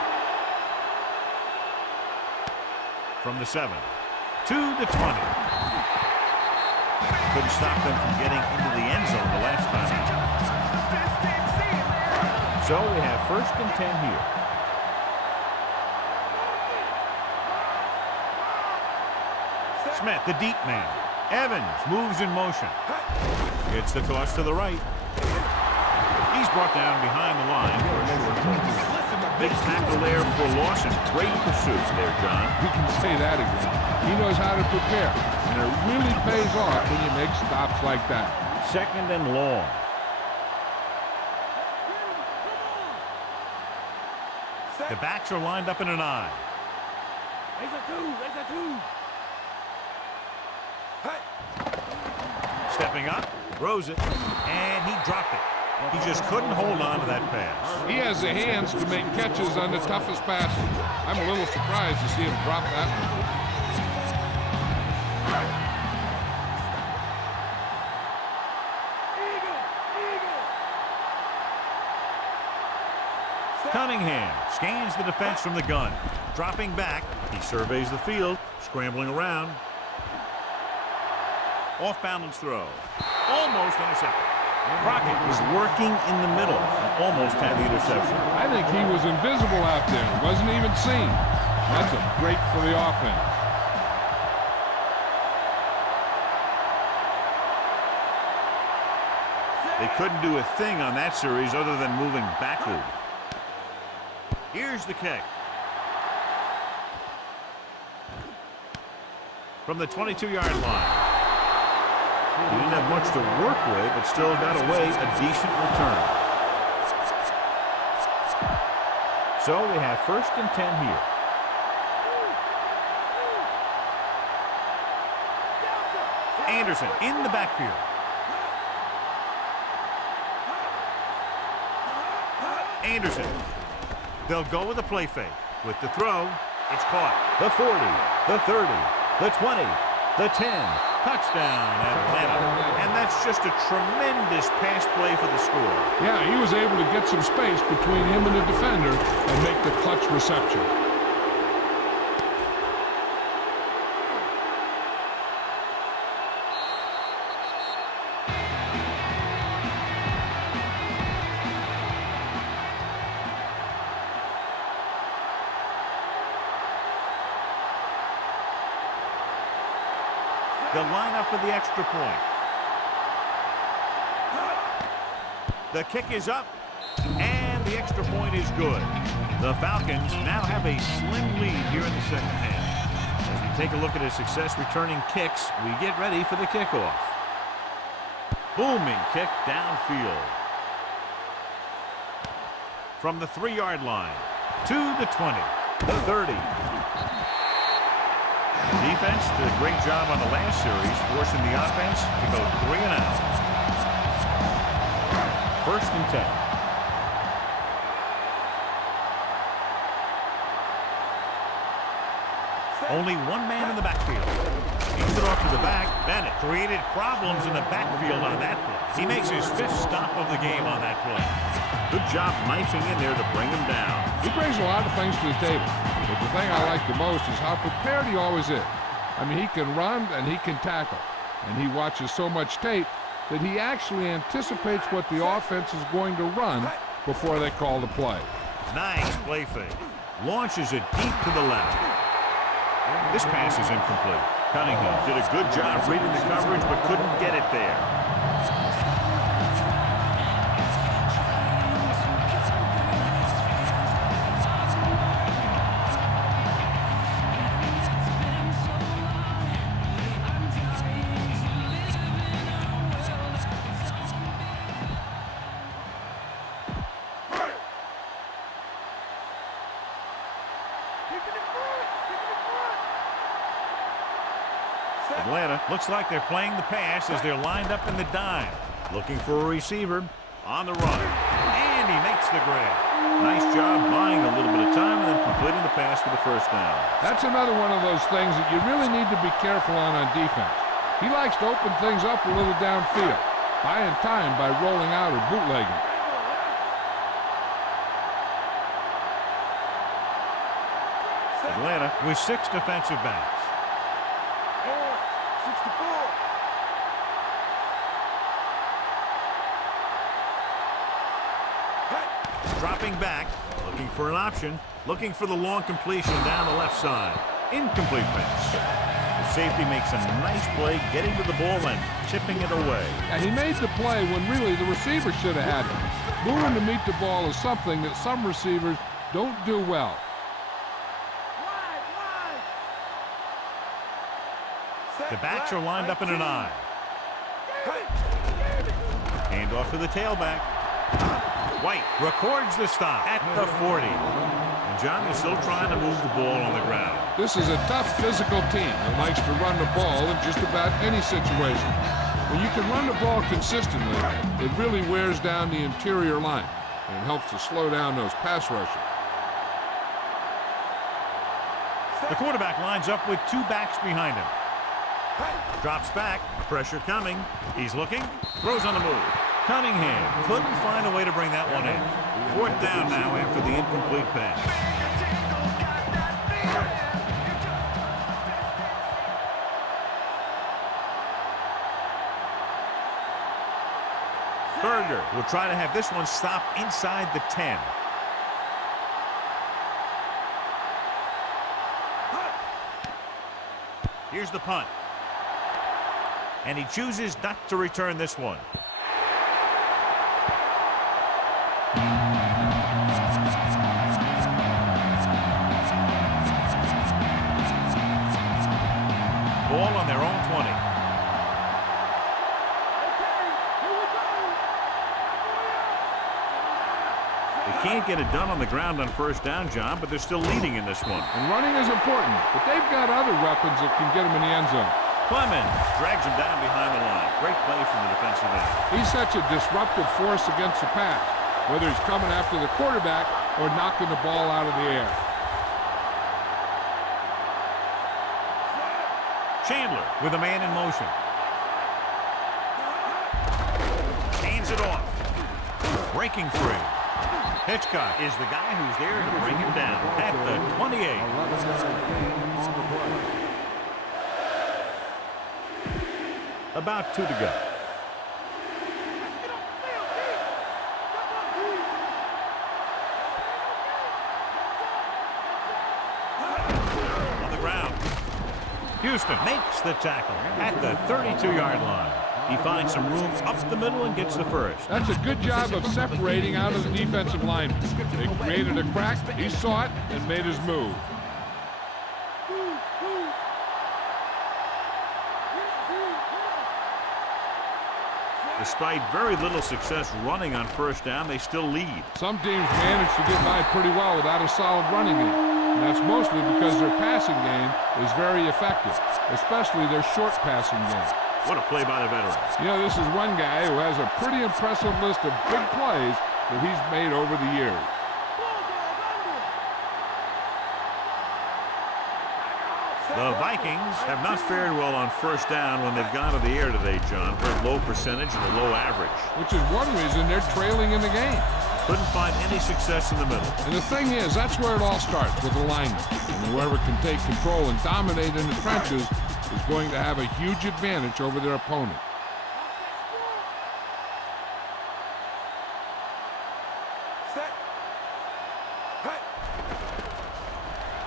From the 7 to the 20. Couldn't stop them from getting into the end zone the last time out. So we have 1st and 10 here. Smith, the deep man. Evans moves in motion. Gets the toss to the right. He's brought down behind the line for a short loss. Big tackle there for Lawson. Great pursuit there, John. You can say that again. He knows how to prepare. And it really pays off when you make stops like that. 2nd and long. The backs are lined up in an I. Stepping up, throws it, and he dropped it. He just couldn't hold on to that pass. He has the hands to make catches on the toughest passes. I'm a little surprised to see him drop that one. Cunningham scans the defense from the gun. Dropping back, he surveys the field, scrambling around. Off-balance throw. Almost intercepted. Crockett was working in the middle and almost had the interception. I think he was invisible out there. Wasn't even seen. That's a break for the offense. They couldn't do a thing on that series other than moving backward. Here's the kick. From the 22-yard line. He didn't have much to work with, but still got away a decent return. So they have 1st and 10 here. Anderson in the backfield. Anderson. They'll go with a play fake. With the throw, it's caught. The 40, the 30, the 20, the 10. Touchdown, Atlanta. And that's was just a tremendous pass play for the score. Yeah, he was able to get some space between him and the defender and make the clutch reception. They'll line up for the extra point. The kick is up, and the extra point is good. The Falcons now have a slim lead here in the second half. As we take a look at his success returning kicks, we get ready for the kickoff. Booming kick downfield. From the 3-yard line to the 20, the 30. Defense did a great job on the last series, forcing the offense to go 3 and out. 1st and 10. Only one man in the backfield. Hands it off to the back. Bennett created problems in the backfield on that play. He makes his 5th stop of the game on that play. Good job knifing in there to bring him down. He brings a lot of things to the table, but the thing I like the most is how prepared he always is. I mean, he can run and he can tackle, and he watches so much tape that he actually anticipates what the offense is going to run before they call the play. Nice play fake. Launches it deep to the left. This pass is incomplete. Cunningham did a good job reading the coverage but couldn't get it there. Atlanta looks like they're playing the pass as they're lined up in the dime. Looking for a receiver on the run. And he makes the grab. Nice job buying a little bit of time and then completing the pass for the 1st down. That's another one of those things that you really need to be careful on defense. He likes to open things up a little downfield, buying time by rolling out or bootlegging. Atlanta with 6 defensive backs. 64. Dropping back, looking for an option, looking for the long completion down the left side. Incomplete pass. The safety makes a nice play getting to the ball and chipping it away. And he made the play when really the receiver should have had it. Moving to meet the ball is something that some receivers don't do well. The backs are lined up in an eye. Hand off to the tailback. White records the stop at the 40. And John is still trying to move the ball on the ground. This is a tough physical team that likes to run the ball in just about any situation. When you can run the ball consistently, it really wears down the interior line, and it helps to slow down those pass rushers. The quarterback lines up with 2 backs behind him. Drops back, pressure coming. He's looking, throws on the move. Cunningham couldn't find a way to bring that one in. 4th down now after the incomplete pass. Berger will try to have this one stop inside the 10. Here's the punt. And he chooses not to return this one. Ball on their own 20. They can't get it done on the ground on 1st down, John, but they're still leading in this one. And running is important, but they've got other weapons that can get them in the end zone. Clemens drags him down behind the line. Great play from the defensive end. He's such a disruptive force against the pass, whether he's coming after the quarterback or knocking the ball out of the air. Chandler with a man in motion. Hands it off. Breaking free. Hitchcock is the guy who's there to bring him down at the 28. 11-yard gain on the play. About 2 to go. On the ground. Houston makes the tackle at the 32-yard line. He finds some room up the middle and gets the first. That's a good job of separating out of the defensive lineman. They created a crack, he saw it, and made his move. Despite very little success running on first down, they still lead. Some teams manage to get by pretty well without a solid running game. And that's mostly because their passing game is very effective, especially their short passing game. What a play by the veteran. You know, this is one guy who has a pretty impressive list of big plays that he's made over the years. The Vikings have not fared well on first down when they've gone to the air today, John. Very low percentage and a low average. Which is one reason they're trailing in the game. Couldn't find any success in the middle. And the thing is, that's where it all starts, with the linemen. And whoever can take control and dominate in the trenches is going to have a huge advantage over their opponent.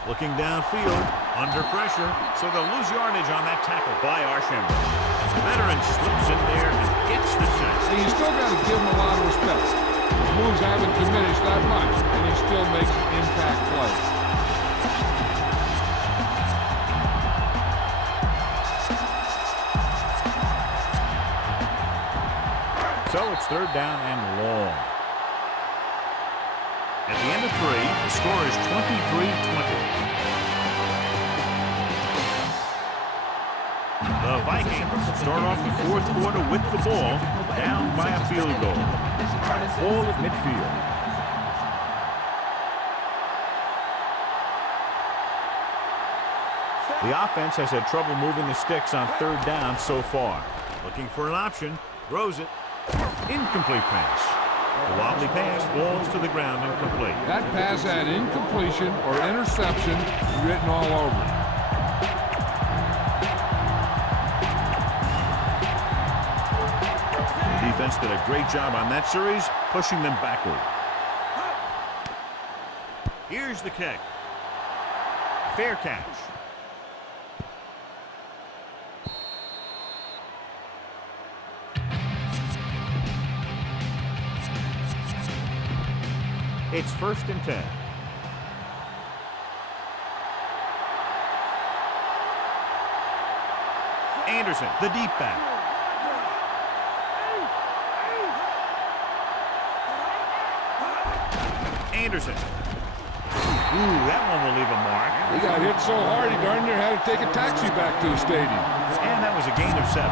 Looking downfield, under pressure, so they'll lose yardage on that tackle by Arsham. The veteran slips in there and gets the sack. And you still got to give him a lot of respect. His moves haven't diminished that much, and he still makes impact plays. So it's third down and long. At the end of 3, the score is 23-20. The Vikings start off the fourth quarter with the ball, down by a field goal. Ball at midfield. The offense has had trouble moving the sticks on third down so far. Looking for an option, throws it. Incomplete pass. The wobbly pass falls to the ground incomplete. That pass had incompletion or interception written all over it. The defense did a great job on that series, pushing them backward. Here's the kick. Fair catch. It's 1st and 10. Anderson, the deep back. Anderson. Ooh, that one will leave a mark. He got hit so hard he darn near had to take a taxi back to the stadium. And that was a gain of 7.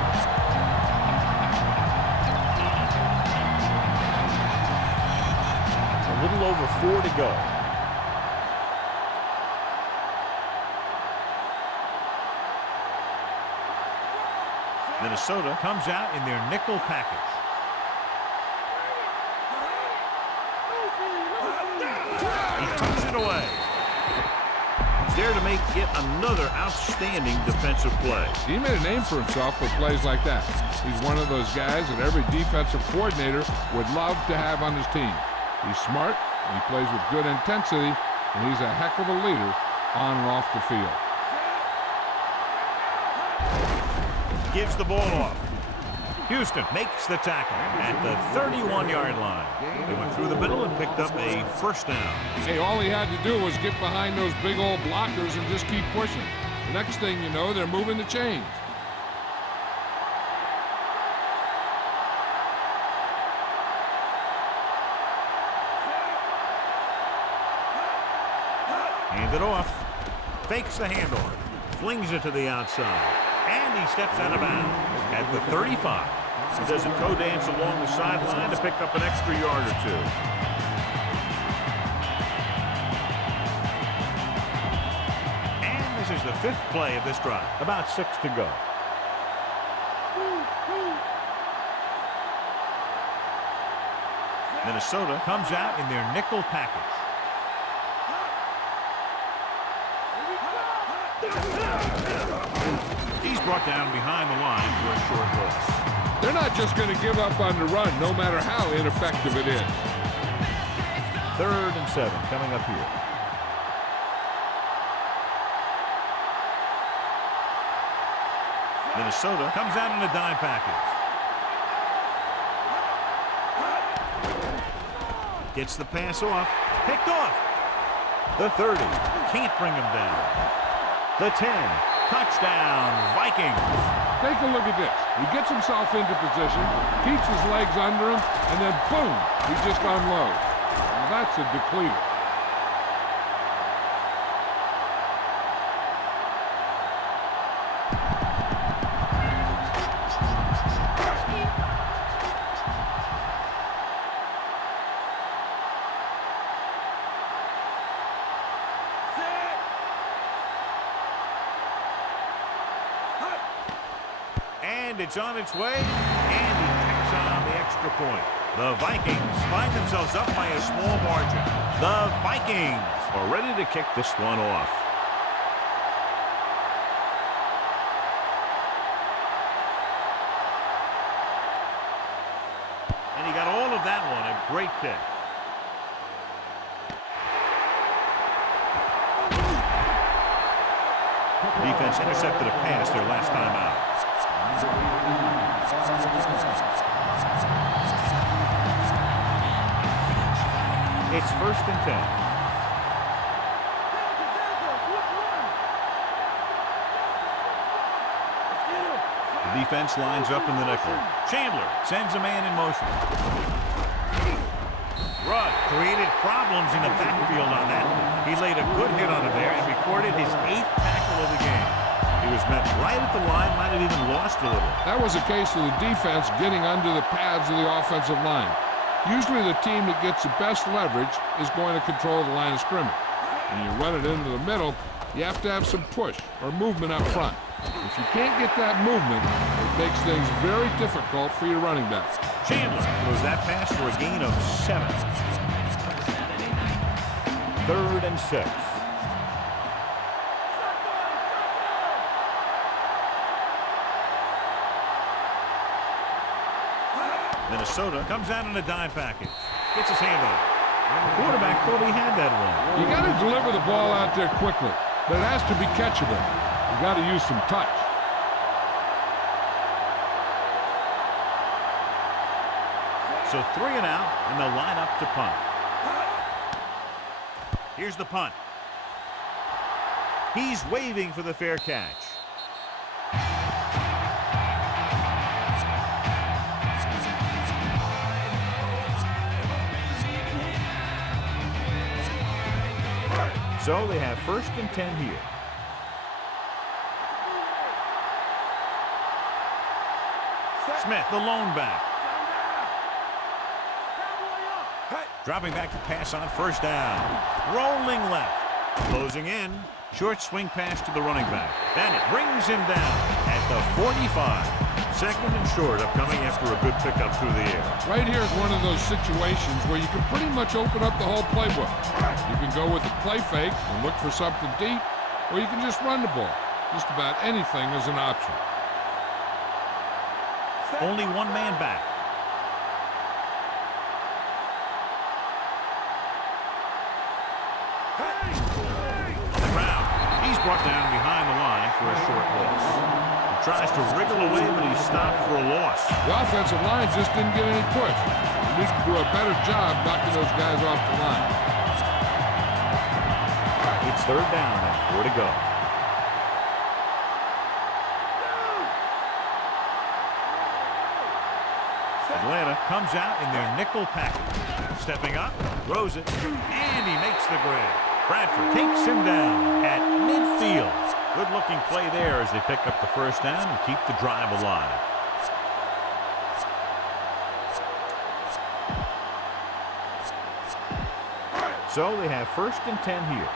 A little over 4 to go. Minnesota comes out in their nickel package. He tucks it away. He's there to make yet another outstanding defensive play. He made a name for himself with plays like that. He's one of those guys that every defensive coordinator would love to have on his team. He's smart, he plays with good intensity, and he's a heck of a leader on and off the field. Gives the ball off. Houston makes the tackle at the 31-yard line. He went through the middle and picked up a first down. Hey, all he had to do was get behind those big old blockers and just keep pushing. The next thing you know, they're moving the chains. Hand it off. Fakes the handoff. Flings it to the outside. And he steps out of bounds at the 35. He does a toe dance along the sideline to pick up an extra yard or 2. And this is the 5th play of this drive. About 6 to go. Minnesota comes out in their nickel package. He's brought down behind the line for a short loss. They're not just going to give up on the run, no matter how ineffective it is. 3rd and 7 coming up here. Minnesota comes out in a dime package. Gets the pass off. Picked off. The 30. Can't bring him down. The 10. Touchdown, Vikings. Take a look at this. He gets himself into position, keeps his legs under him, and then boom, he just unloads. Now that's a depleter. And it's on its way, and he tacks on the extra point. The Vikings find themselves up by a small margin. The Vikings are ready to kick this one off. And he got all of that one, a great kick. Defense intercepted a pass their last time out. It's 1st and 10. The defense lines up in the nickel. Chandler sends a man in motion. Rudd created problems in the backfield on that. He laid a good hit on him there and recorded his 8th tackle of the game. He was met right at the line, might have even lost a little. That was a case of the defense getting under the pads of the offensive line. Usually the team that gets the best leverage is going to control the line of scrimmage. When you run it into the middle, you have to have some push or movement up front. If you can't get that movement, it makes things very difficult for your running back. Chandler throws that pass for a gain of 7. 3rd and 6. Minnesota comes out in a dime package. Gets his hand on it. And the quarterback thought he had that one. You got to deliver the ball out there quickly, but it has to be catchable. You got to use some touch. So 3 and out, and they'll line up to punt. Here's the punt. He's waving for the fair catch. So they have 1st and 10 here. Smith, the lone back. Dropping back to pass on 1st down. Rolling left. Closing in. Short swing pass to the running back. Bennett brings him down at the 45. 2nd and short upcoming after a good pickup through the air. Right here is one of those situations where you can pretty much open up the whole playbook. You can go with the play fake and look for something deep, or you can just run the ball. Just about anything is an option. Only one man back. Brown, he's brought down behind the line for a short loss. He tries to wriggle away, but he's stopped for a loss. The offensive line just didn't get any push. You need to do a better job knocking those guys off the line. It's 3rd down and 4 to go. Atlanta comes out in their nickel package. Stepping up, throws it, and he makes the grab. Bradford takes him down at midfield. Good-looking play there as they pick up the 1st down and keep the drive alive. So they have 1st and 10 here.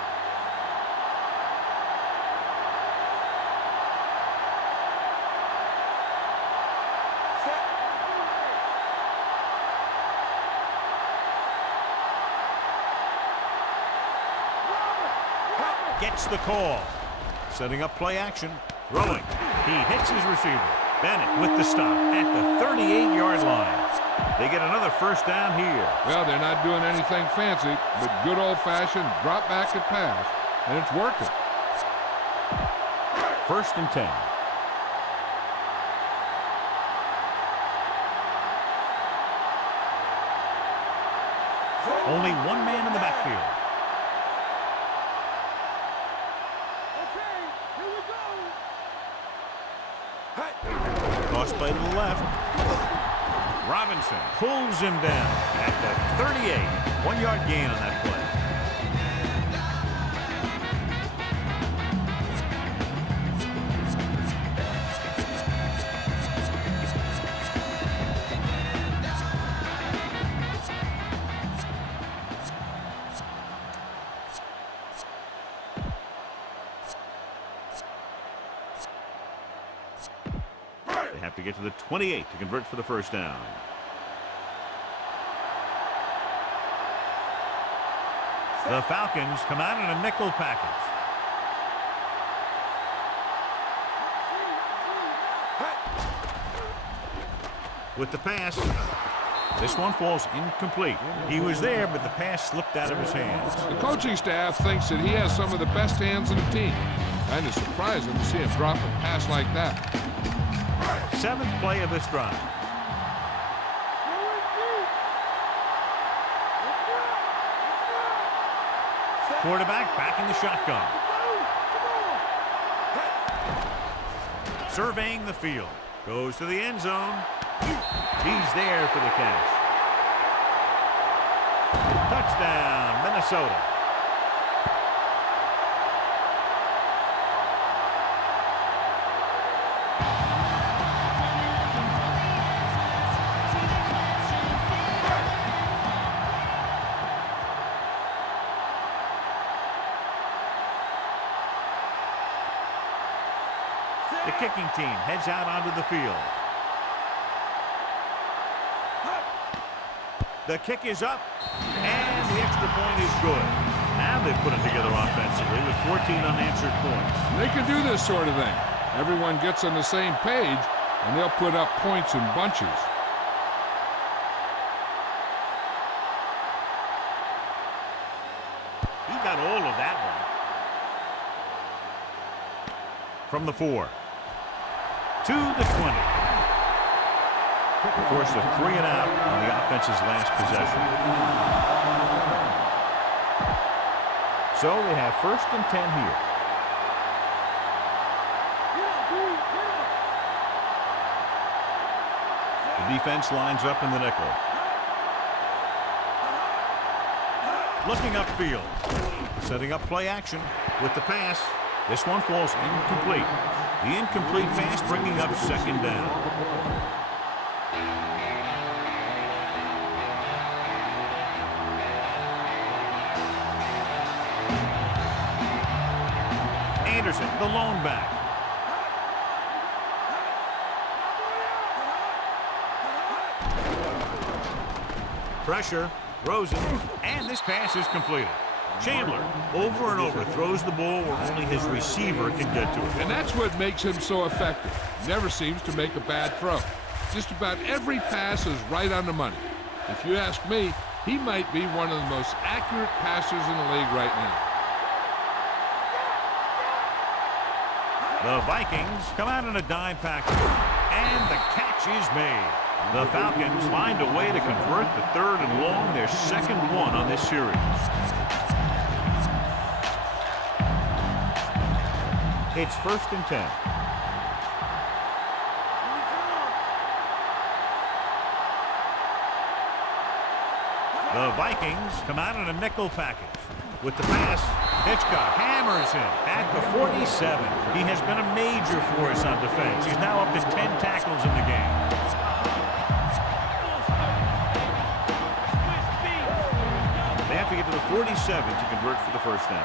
gets the call. Setting up play action. Throwing. He hits his receiver. Bennett with the stop at the 38-yard line. They get another first down here. Well, they're not doing anything fancy, but good old-fashioned drop back and pass, and it's working. First and 10. Only one man in the backfield. Toss play to the left. Robinson pulls him down at the 38. 1-yard gain on that play. They have to get to the 28 to convert for the first down. The Falcons come out in a nickel package. With the pass, this one falls incomplete. He was there, but the pass slipped out of his hands. The coaching staff thinks that he has some of the best hands in the team. Kind of surprising to see him drop a pass like that. 7th play of this drive. Quarterback back in the shotgun. Surveying the field. Goes to the end zone. He's there for the catch. Touchdown, Minnesota. The kicking team heads out onto the field. The kick is up, and the extra point is good. Now they've put it together offensively with 14 unanswered points. They can do this sort of thing. Everyone gets on the same page, and they'll put up points in bunches. He got all of that one. From the 4. To the 20. Forced a 3 and out on the offense's last possession. So they have first and 10 here. The defense lines up in the nickel. Looking upfield. Setting up play action with the pass. This one falls incomplete. The incomplete pass bringing up second down. Anderson, the lone back. Pressure, Rosen, and this pass is completed. Chandler, over and over, throws the ball where only his receiver can get to it. And that's what makes him so effective. Never seems to make a bad throw. Just about every pass is right on the money. If you ask me, he might be one of the most accurate passers in the league right now. The Vikings come out in a dime package, and the catch is made. The Falcons find a way to convert the 3rd and long, their second one on this series. It's first and 10. The Vikings come out in a nickel package. With the pass, Hitchcock hammers him at the 47. He has been a major force on defense. He's now up to 10 tackles in the game. They have to get to the 47 to convert for the first down.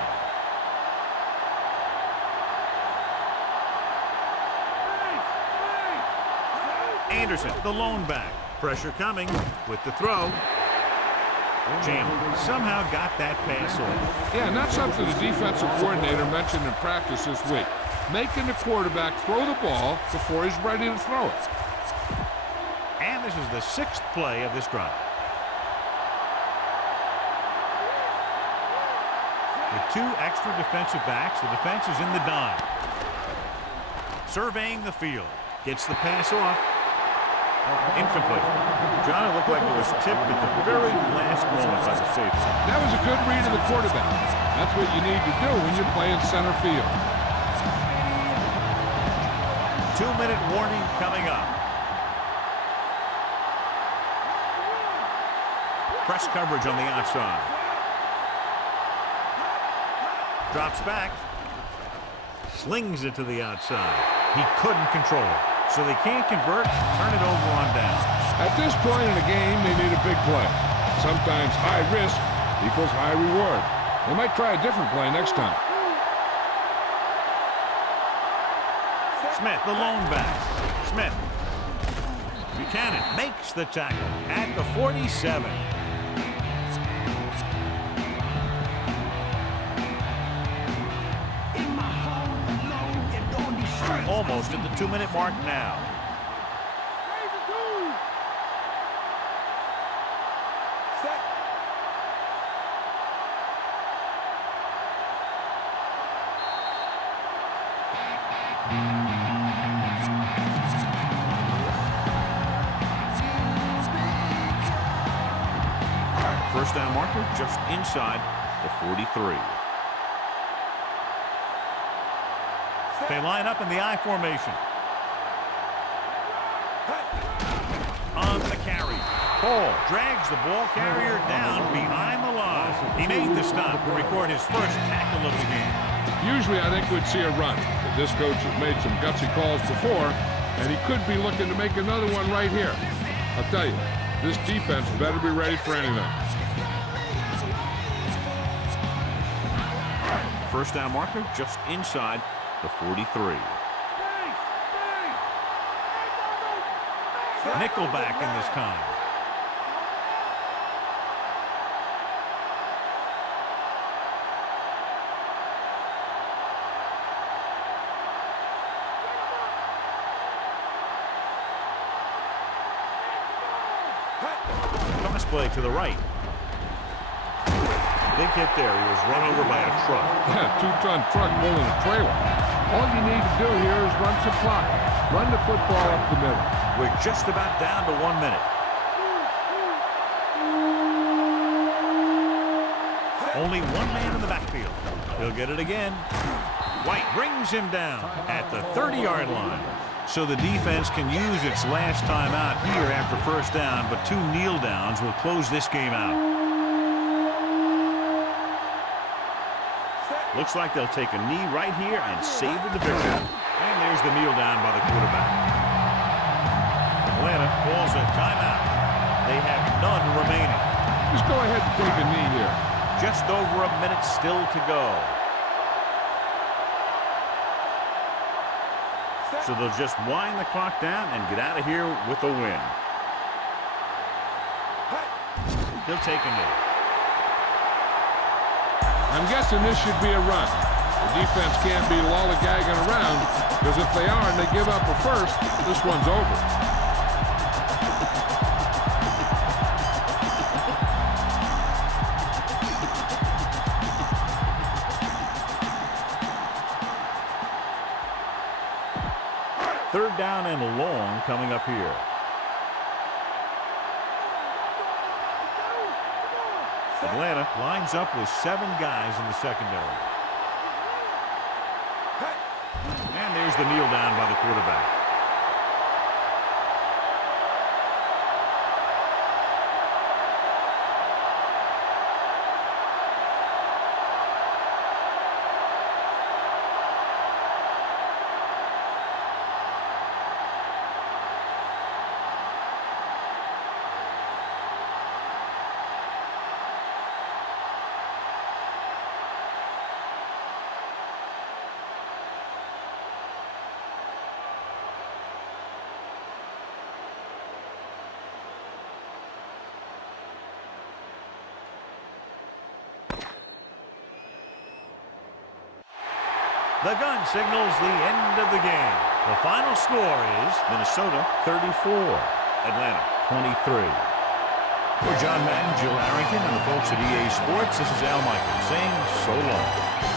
Anderson, the lone back. Pressure coming with the throw. Chandler somehow got that pass off. Yeah, and that's something the defensive coordinator mentioned in practice this week. Making the quarterback throw the ball before he's ready to throw it. And this is the 6th play of this drive. With 2 extra defensive backs, the defense is in the dime. Surveying the field. Gets the pass off. Incomplete. John, it looked like it was tipped at the very last moment by the safety. That was a good read of the quarterback. That's what you need to do when you're playing center field. 2-minute warning coming up. Press coverage on the outside. Drops back. Slings it to the outside. He couldn't control it. So they can't convert, turn it over on down. At this point in the game, they need a big play. Sometimes high risk equals high reward. They might try a different play next time. Smith, the lone back. Smith. Buchanan makes the tackle at the 47. Almost at the 2-minute mark now. First down marker just inside the 43. They line up in the I formation. On the carry. Paul drags the ball carrier down behind the line. He made the stop to record his first tackle of the game. Usually I think we'd see a run, but this coach has made some gutsy calls before, and he could be looking to make another one right here. I'll tell you, this defense better be ready for anything. First down marker just inside the 43. Nickelback in this time. Pass play to the right. Big hit there. He was run over by a truck. Yeah, 2-ton truck pulling a trailer. All you need to do here is run some clock. Run the football up the middle. We're just about down to 1 minute. Only one man in the backfield. He'll get it again. White brings him down at the 30-yard line. So the defense can use its last time out here after first down, but 2 kneel downs will close this game out. Looks like they'll take a knee right here and savor the victory. And there's the kneel down by the quarterback. Atlanta calls a timeout. They have none remaining. Just go ahead and take a knee here. Just over a minute still to go. So they'll just wind the clock down and get out of here with a win. He'll take a knee. I'm guessing this should be a run. The defense can't be lollygagging around, because if they are and they give up a first, this one's over. Third down and long coming up here. Atlanta lines up with 7 guys in the secondary. And there's the kneel down by the quarterback. The gun signals the end of the game. The final score is Minnesota 34, Atlanta 23. For John Madden, Jill Arrington, and the folks at EA Sports, this is Al Michaels saying so long.